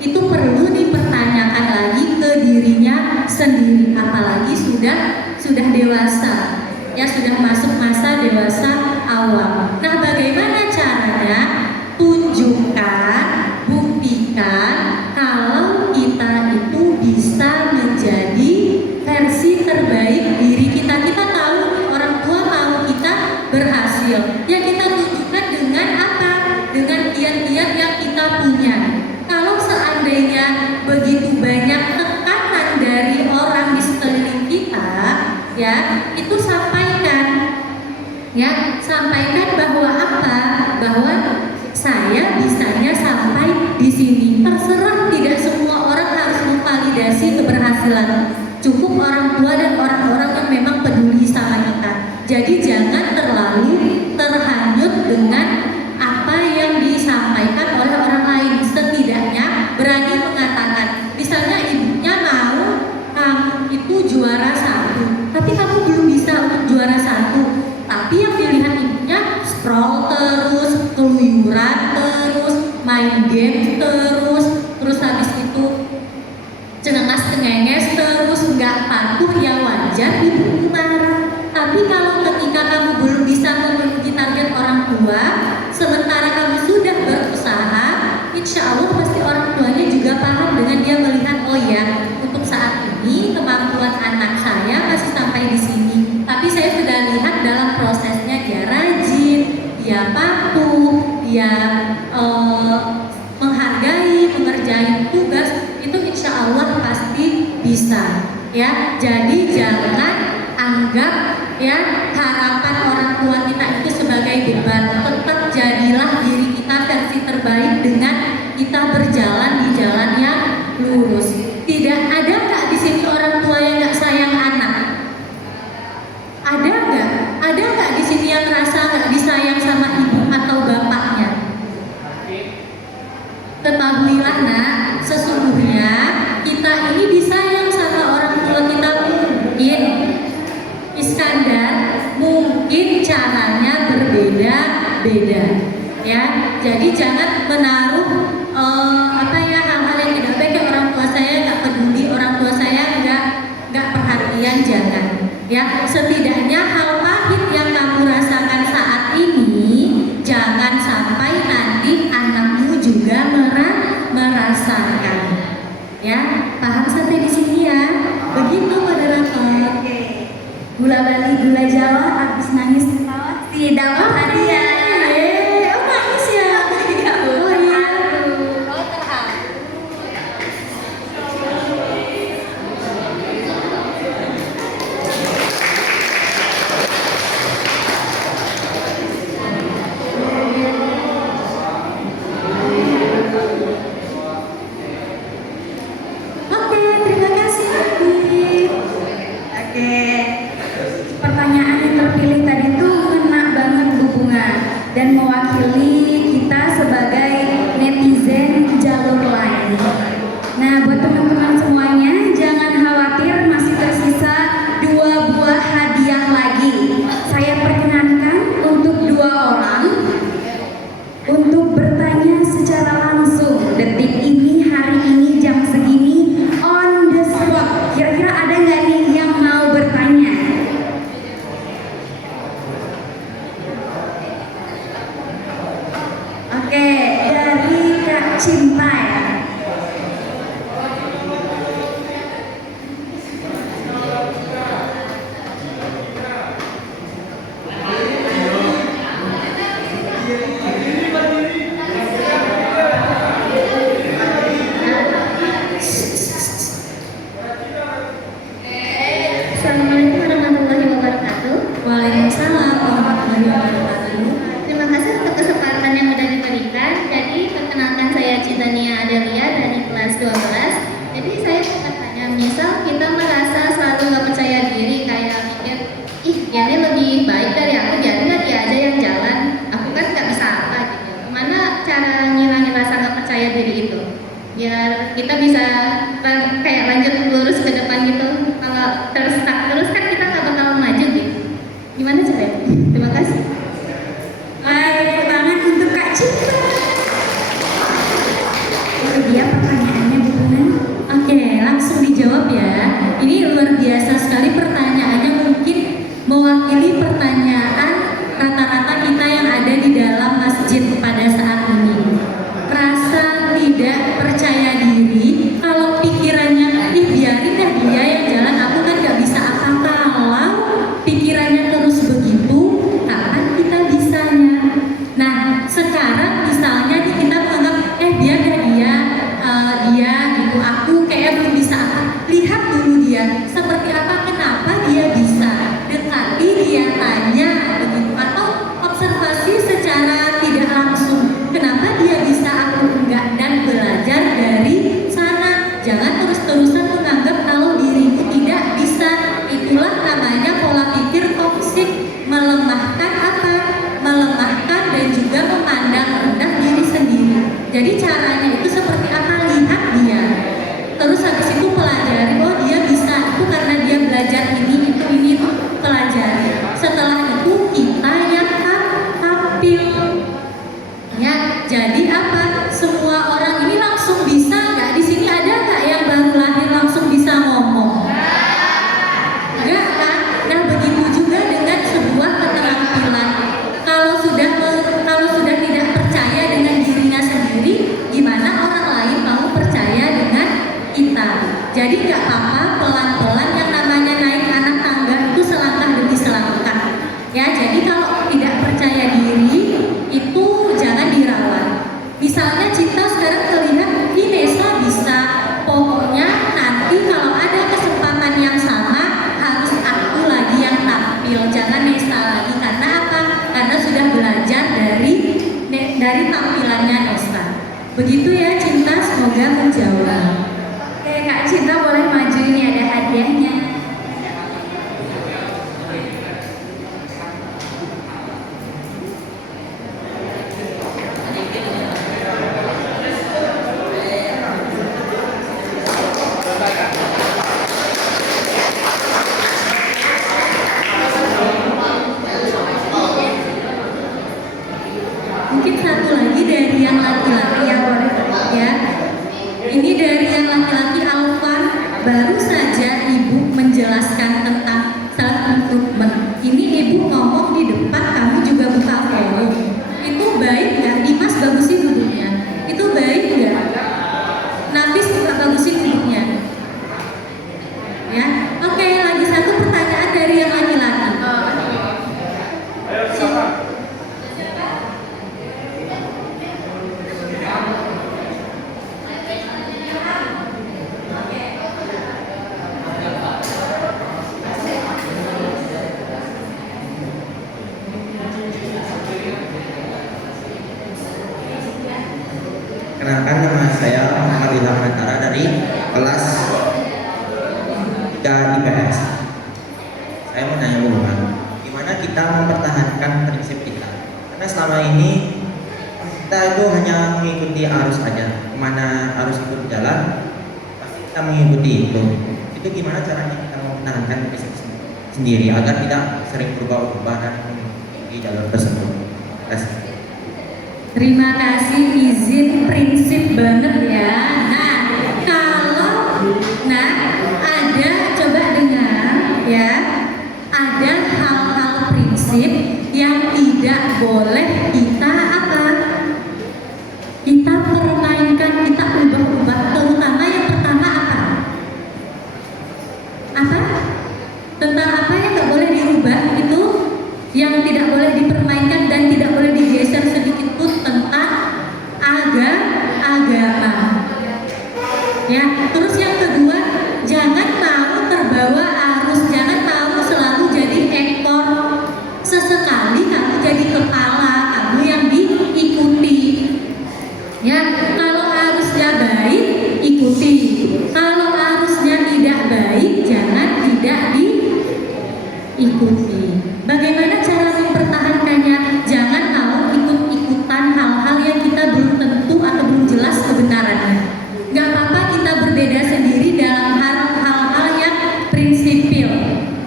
itu perlu dipertanyakan lagi ke dirinya sendiri, apalagi sudah dewasa, ya, sudah masuk masa dewasa awal. Nah, bagaimana caranya? Tunjukkan, buktikan kalau kita itu bisa menjadi versi terbaik diri kita. Kita tahu orang tua mau kita berhasil, ya kita tunjukkan dengan apa? Dengan kiat-kiat yang kita punya. Kalau seandainya begitu banyak tekanan dari orang di sekeliling kita, ya, itu sampaikan bahwa apa? Bahwa saya bisanya sampai di sini. Terserah, tidak semua orang harus memvalidasi keberhasilan. Cukup orang tua dan orang-orang yang memang peduli sama kita. Jadi jangan terlalu terhanyut dengan apa yang disampaikan oleh orang lain. Setidaknya berani mengatakan, misalnya ibunya mau kamu itu juara 1, tapi kamu belum bisa untuk juara 1. Tapi yang dilihat ibunya scroll terus, keluyuran terus, main game terus habis itu cengenges terus, nggak patuh, ya wajar ibu marah. Tapi kalau ketika kamu belum bisa memenuhi target orang tua, sementara kamu sudah berusaha, insya Allah pasti orang tuanya juga paham dengan dia melihat, oh ya, untuk saat ini kemampuan anak saya masih sampai di sini. Tapi saya sudah lihat dalam prosesnya dia rajin, dia patuh, dia menghargai, mengerjain tugas, itu insya Allah pasti bisa. Ya, jadi jangan anggap ya harapan orang tua kita itu sebagai beban. Tetap jadilah diri kita versi terbaik dengan kita berjalan di jalan yang lurus. Tidak ada nggak di sini orang tua yang nggak sayang anak? Ada nggak? Ada nggak di sini yang merasa nggak disayang sama ibu atau bapaknya? Ketahuilah nak, sesungguhnya kita ini disayang sama orang tua kita mungkin, Iskandar, mungkin caranya berbeda-beda, ya. Jadi jangan menaruh hal-hal yang tidak baik. Orang tua saya nggak peduli, orang tua saya nggak perhatian, jangan. Ya, setidaknya hal pahit yang kamu rasakan saat ini jangan sampai nanti anakmu juga merasakan. Ya, paham sampai di sini ya? Begitu moderator. Gula Bali, gula Jawa, habis nangis ketawa, si dapat hadiah. Oh, nangis ya? Oh iya. Oke, terima kasih. Oke, pertanyaan yang terpilih tadi tuh ngena banget Bu Bunga dan mewakili kita sebagai netizen jalur lain. Nah, buat teman-teman semuanya, jangan khawatir, masih tersisa 2 buah hadiah lagi. Saya perkenankan untuk 2 orang untuk bertanya secara langsung detik ini, hari ini, jam segini, on the spot. Kira-kira ada nggak nih yang mau bertanya? Oke, dari Kak Cinta ya. Assalamualaikum warahmatullahi wabarakatuh. Waalaikumsalam warahmatullahi wabarakatuh. Terima kasih untuk kesempatan yang sudah diberikan. Jadi perkenalkan saya Citania Adelia dari kelas 12. Jadi saya mau bertanya, misal kita merasa selalu nggak percaya diri, kayak mikir, ih dia ini lebih baik dari aku, biarin dia aja yang jalan. Aku kan nggak bisa apa gitu. Gimana cara ngilangin rasa nggak percaya diri itu? Biar kita bisa kayak lanjut lurus ke depan gitu. Kalau terus stuck terus kan kita nggak bakal maju gitu. Gimana caranya? Terima kasih. Tepuk tangan untuk Kak Cinta. Itu dia pertanyaannya, Bu Bunan. Oke, langsung dijawab ya. Ini luar biasa sekali pertanyaannya, mungkin mewakili pertanyaan rata-rata kita yang ada di dalam masjid pada saat ini. Rasa tidak percaya diri, kalau pikirannya, ih biarin dah dia yang jalan, aku kan gak bisa apa-apa. Kalau pikirannya terus begitu, kapan kita bisanya? Nah, sekarang misalnya nih kita menganggap, biar dah dia gitu, aku kayak belum bisa apa. Lihat dulu dia, seperti apa, kenapa dia bisa. Dekati dia, tanya begitu, atau observasi secara tidak langsung. Kenapa dia bisa, aku enggak, dan belajar dari sana. Jangan terus-terusan menganggap kalau dirimu tidak bisa. Itulah namanya pola pikir toksik, melemahkan apa? Melemahkan dan juga memandang rendah diri sendiri. Jadi caranya itu seperti apa? Lihat dia. Terus habis itu pelajari, oh dia bisa, itu karena dia belajar ini, itu, pelajari. Setelah itu kita yang tampil. Ya, jadi apa? Semua orang ini langsung bisa nggak? Di sini ada nggak yang baru lahir langsung bisa ngomong? Enggak kan? Nah begitu juga dengan sebuah keterampilan. Kalau sudah tidak percaya dengan dirinya sendiri, gimana orang lain mau percaya dengan kita? Jadi nggak apa-apa, pelan-pelan, yang namanya naik anak tangga itu selangkah demi selangkah. Ya, jadi kalau tidak percaya diri itu jangan dirawat. Misalnya Cinta sekarang terlihat, ini Nesa bisa. Pokoknya nanti kalau ada kesempatan yang sama harus aku lagi yang tampil, jangan Nesa lagi. Karena apa? Karena sudah belajar dari tampilannya Nesa. Begitu ya Cinta, semoga menjawab. Oke, Kak Cinta boleh maju, ini ada hadiahnya. Mungkin satu lagi dari yang laki-laki, ya boleh ya. Ini dari yang laki-laki, Alvan. Baru saja ibu menjelaskan tentang self improvement. Ini ibu ngomong di depan, kamu juga buka forum. Itu baik nggak? Dimas bagusin duduknya. Itu baik nggak? Nafis juga bagusin duduknya. Ya, oke. Lagi satu pertanyaan dari yang laki-laki. Kenalkan, nama saya Muhammad Ilham Antara dari kelas 3 IPS. Saya mau nanya hubungan, gimana kita mempertahankan prinsip kita? Karena selama ini kita itu hanya mengikuti arus aja, kemana arus itu berjalan, pasti kita mengikuti itu. Itu gimana caranya kita mempertahankan prinsip sendiri agar tidak sering berubah-ubah dan mengikuti jalur tersebut? Terima kasih. Terima kasih, izin prinsip banget ya. Ada, coba dengar ya, ada hal-hal prinsip yang tidak boleh kita apa? yang tidak boleh dipermainkan dan tidak boleh digeser sedikit pun tentang agama. Ya, terus yang kedua, jangan mau terbawa arus, jangan mau selalu jadi ekor. Sesekali kamu jadi kepala, kamu yang diikuti. Ya, kalau arusnya baik, ikuti. Kalau arusnya tidak baik, jangan tidak diikuti. Bagaimana cara mempertahankannya? Jangan mau ikut-ikutan hal-hal yang kita belum tentu atau belum jelas kebenarannya. Gak apa-apa kita berbeda sendiri dalam hal-hal yang prinsipil.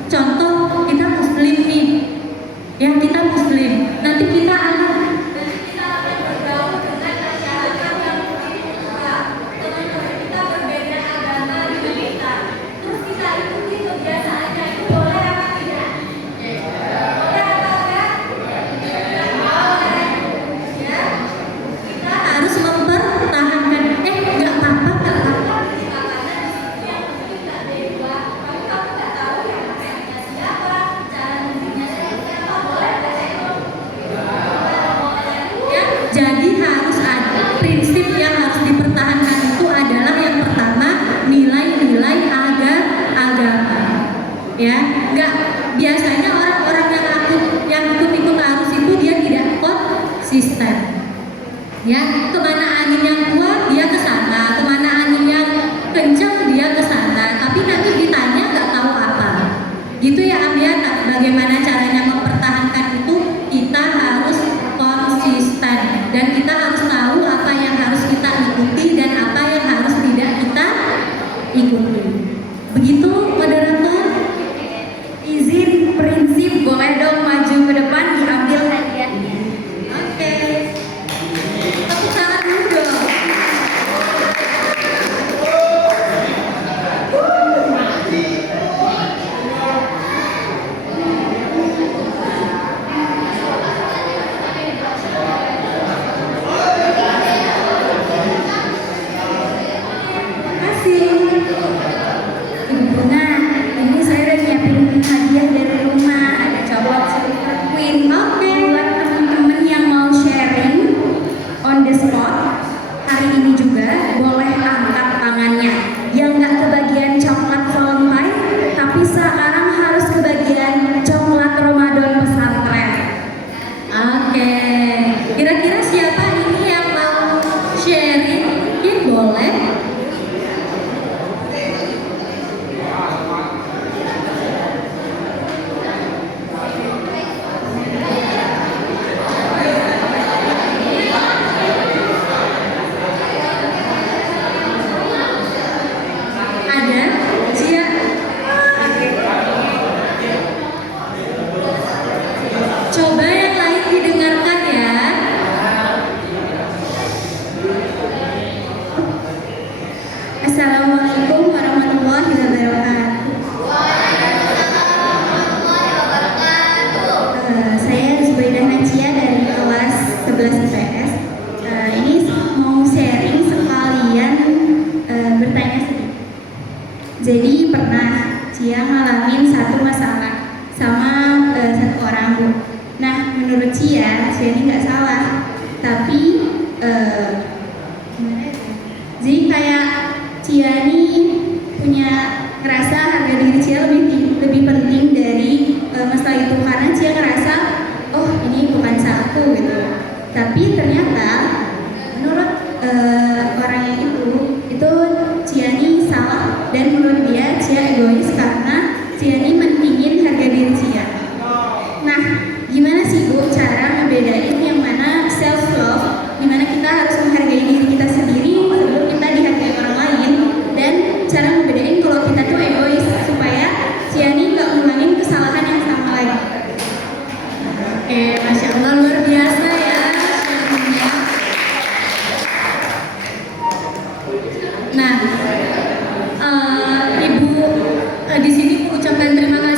Contoh, kita muslim nih. Yang kita muslim, nanti kita akan bergaul dengan masyarakat yang mungkin teman-teman kita berbeda agama dengan kita. Terus kita ikuti kebiasaannya, itu boleh apa tidak? Boleh apa enggak? Boleh. Ya, kita harus mempertahankan. Nggak apa-apa, nggak apa-apa. Karena di situ yang mungkin nggak beda. Kamu nggak tahu ya pakaiannya siapa, cara mungkinnya siapa, boleh nggak? Ya, jadi harus ada prinsip yang harus dipertahankan itu adalah yang pertama nilai-nilai agama. Ya, nggak biasanya orang-orang yang ikut arus itu dia tidak konsisten. Ya, kemana angin yang kuat dia ke sana, kemana angin yang kencang dia ke sana, tapi nanti ditanya nggak tahu apa. Gitu ya Ambian, bagaimana caranya mempertahankan itu? Kita harus konsisten dan kita harus tahu apa yang harus kita ikuti dan apa yang harus tidak kita ikuti. Begitu moderator? Izin prinsip, boleh dong maju ke depan diambil hadiahnya. Oke. Tepuk tangan dulu dong. Terima kasih. Ibu Bunga, ini saya udah nyiapin hadiah dari rumah. Ada coklat Silver Queen. Oke, buat teman-teman yang mau sharing on the spot hari ini juga boleh angkat tangannya. Yang nggak kebagian coklat Valentine, tapi sekarang harus kebagian coklat Ramadan pesantren. Oke. Kira-kira siapa ini yang mau sharing? Mungkin boleh. Ada? Cia? Coba yang lain didengarkan ya. Assalamualaikum warahmatullahi wabarakatuh. Saya Zubaidah Nacia dari kelas 11 IPS. Ini mau sharing sekalian bertanya sedikit. Jadi pernah Cia ngalamin satu masalah sama satu orang Bu. Nah menurut Cia ini nggak salah, tapi gimana ya? Jadi kayak Cia ini punya ngerasa harga diri Cia lebih penting dari masalah itu, karena Cia ngerasa oh ini bukan salahku gitu. Tapi ternyata menurut orang yang itu Cia ini salah, dan menurut dia Cia egois karena Cia ini mentingin harga diri Cia. Nah gimana sih Bu cara ngebedain yang mana self love, dimana kita harus menghargai diri kita sendiri sebelum kita dihargai orang lain, dan cara ngebedain kalau kita tuh egois supaya Cia ini nggak ngulangin kesalahan yang sama lagi. Oke, Masya Allah luar biasa ya sharingnya. Nah, Ibu di sini mengucapkan terima kasih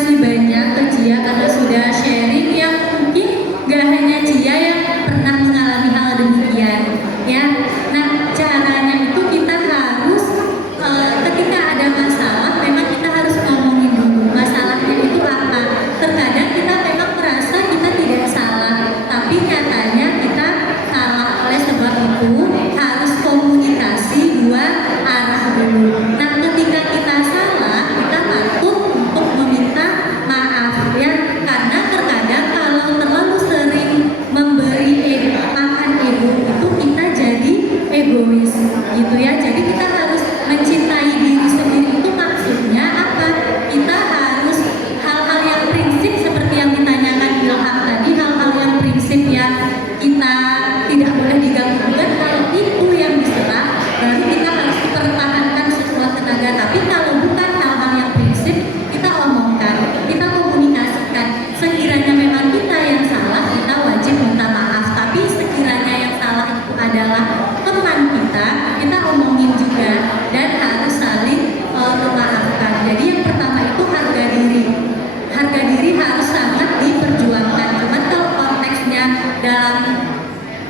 dalam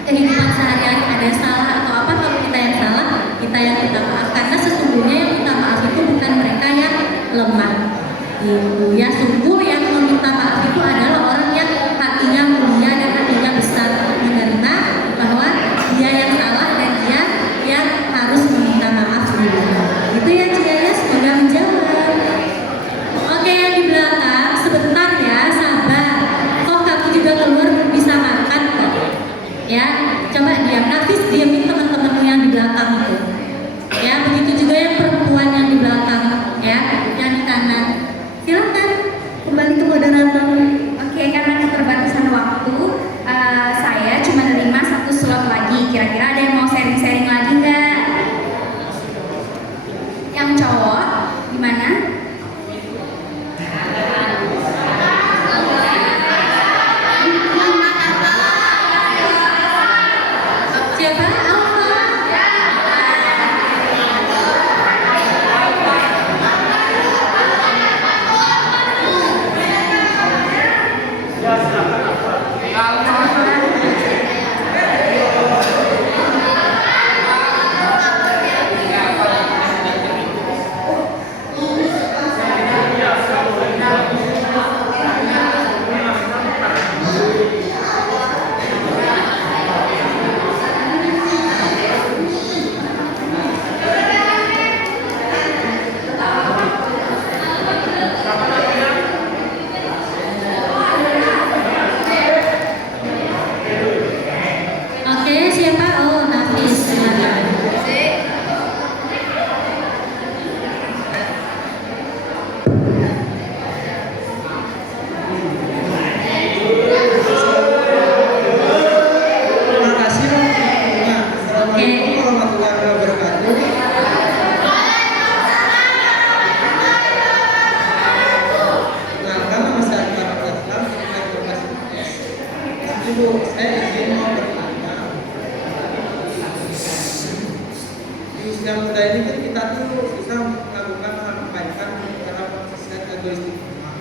kehidupan sehari-hari ada salah atau apa, kalau kita yang salah, kita yang minta maaf, karena sesungguhnya yang minta maaf itu bukan mereka yang lemah gitu ya. Sungguh yang meminta maaf itu adalah orang yang hatinya mulia dan hatinya besar, menerima bahwa dia yang salah dan dia yang harus meminta maaf juga. Itu ya Cia ya, semoga menjawab. Oke, yang di belakang sebentar ya, sabar. Kok kamu juga keluar bisa makan kok. Ya, coba diam. Nafis diamin teman-temanmu yang di belakang itu. Ya, begitu juga yang perempuan yang di belakang, ya, yang di kanan. Silakan kembali ke moderator. Oke, karena keterbatasan waktu, saya cuma nerima 1 slot lagi. Kira-kira ada yang mau sharing-sharing lagi nggak? Yang cowok, gimana? Siapa? Alfa. Oke, siapa? Oh, Nafis. Silakan. Terima kasih. Assalamualaikum warahmatullahi wabarakatuh. Perkenalkan, nama saya Akbar Islam, saya berkasih S. Dulu saya izin mau bertanya. Di usia muda ini kan kita tuh bisa melakukan hal kebaikan secara konsisten atau istiqomah.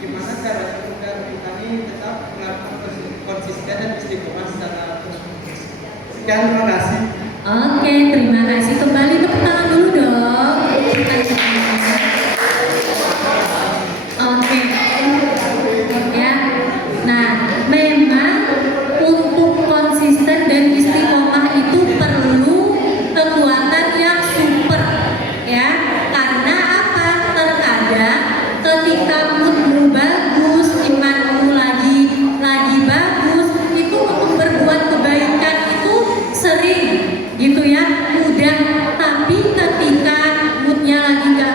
Gimana caranya agar kita ini tetap melakukan konsisten dan istiqomah secara terus? Sekian, terima kasih. Oke, terima kasih. Kembali tepuk tangan dulu dong. Oke. Ya. Nah, memang untuk konsisten dan istiqomah itu perlu kekuatan yang super, ya. Karena apa? Terkadang ketika moodmu bagus, imanmu lagi bagus, itu untuk berbuat kebaikan itu sering gitu ya, mudah. Tapi ketika moodnya lagi nggak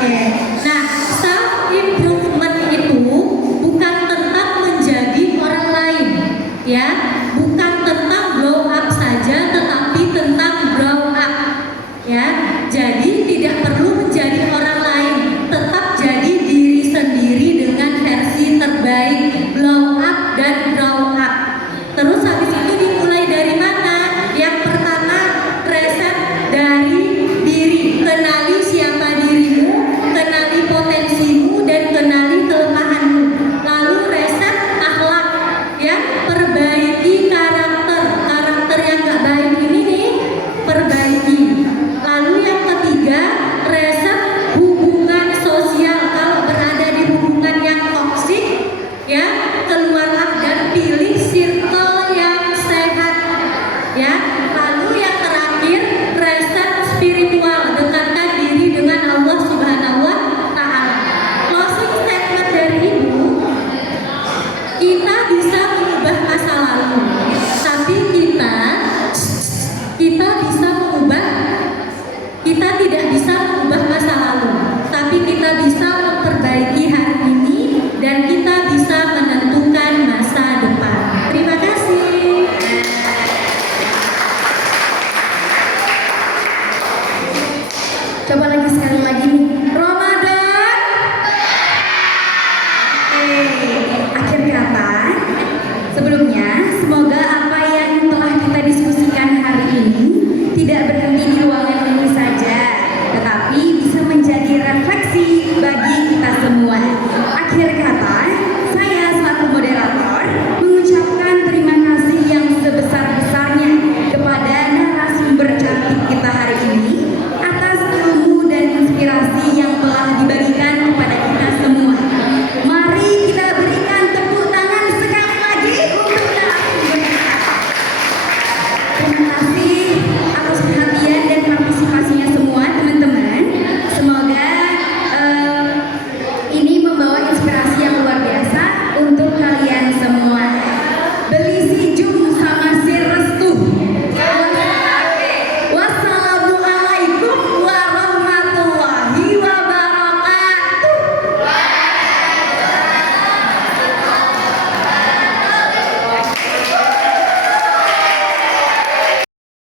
Oke. Nah, self improvement itu bukan tentang menjadi orang lain, ya. Bukan tentang glow up saja, tetapi tentang grow up, ya. Jadi tidak perlu menjadi orang lain, tetap jadi diri sendiri dengan versi terbaik, glow up dan grow up. Terus habis itu dimulai dari mana? Yang pertama, reset dari diri, kenali siapa dirimu, kenali potensimu dan kenali kelemahanmu. Lalu reset akhlak, ya, perbaiki karakter yang gak baik ini nih, perbaiki. Lalu yang ketiga, reset hubungan sosial. Kalau berada di hubungan yang toksik, ya, keluarlah dan pilih circle yang sehat, ya. Lalu yang terakhir, reset spiritual, dekatkan diri dengan Allah Subhanahu wa Ta'ala. Closing statement dari Ibu, kita bisa mengubah masa lalu, tapi kita tidak bisa mengubah masa lalu, tapi kita bisa memperbaiki hari ini dan kita bisa menentukan masa depan. Terima kasih. Coba lagi sekali lagi nih. Ramadan. Akhir kata. Sebelumnya, semoga apa yang telah kita diskusikan hari ini tidak berhenti di ruangan ini saja, tetapi bisa menjadi refleksi bagi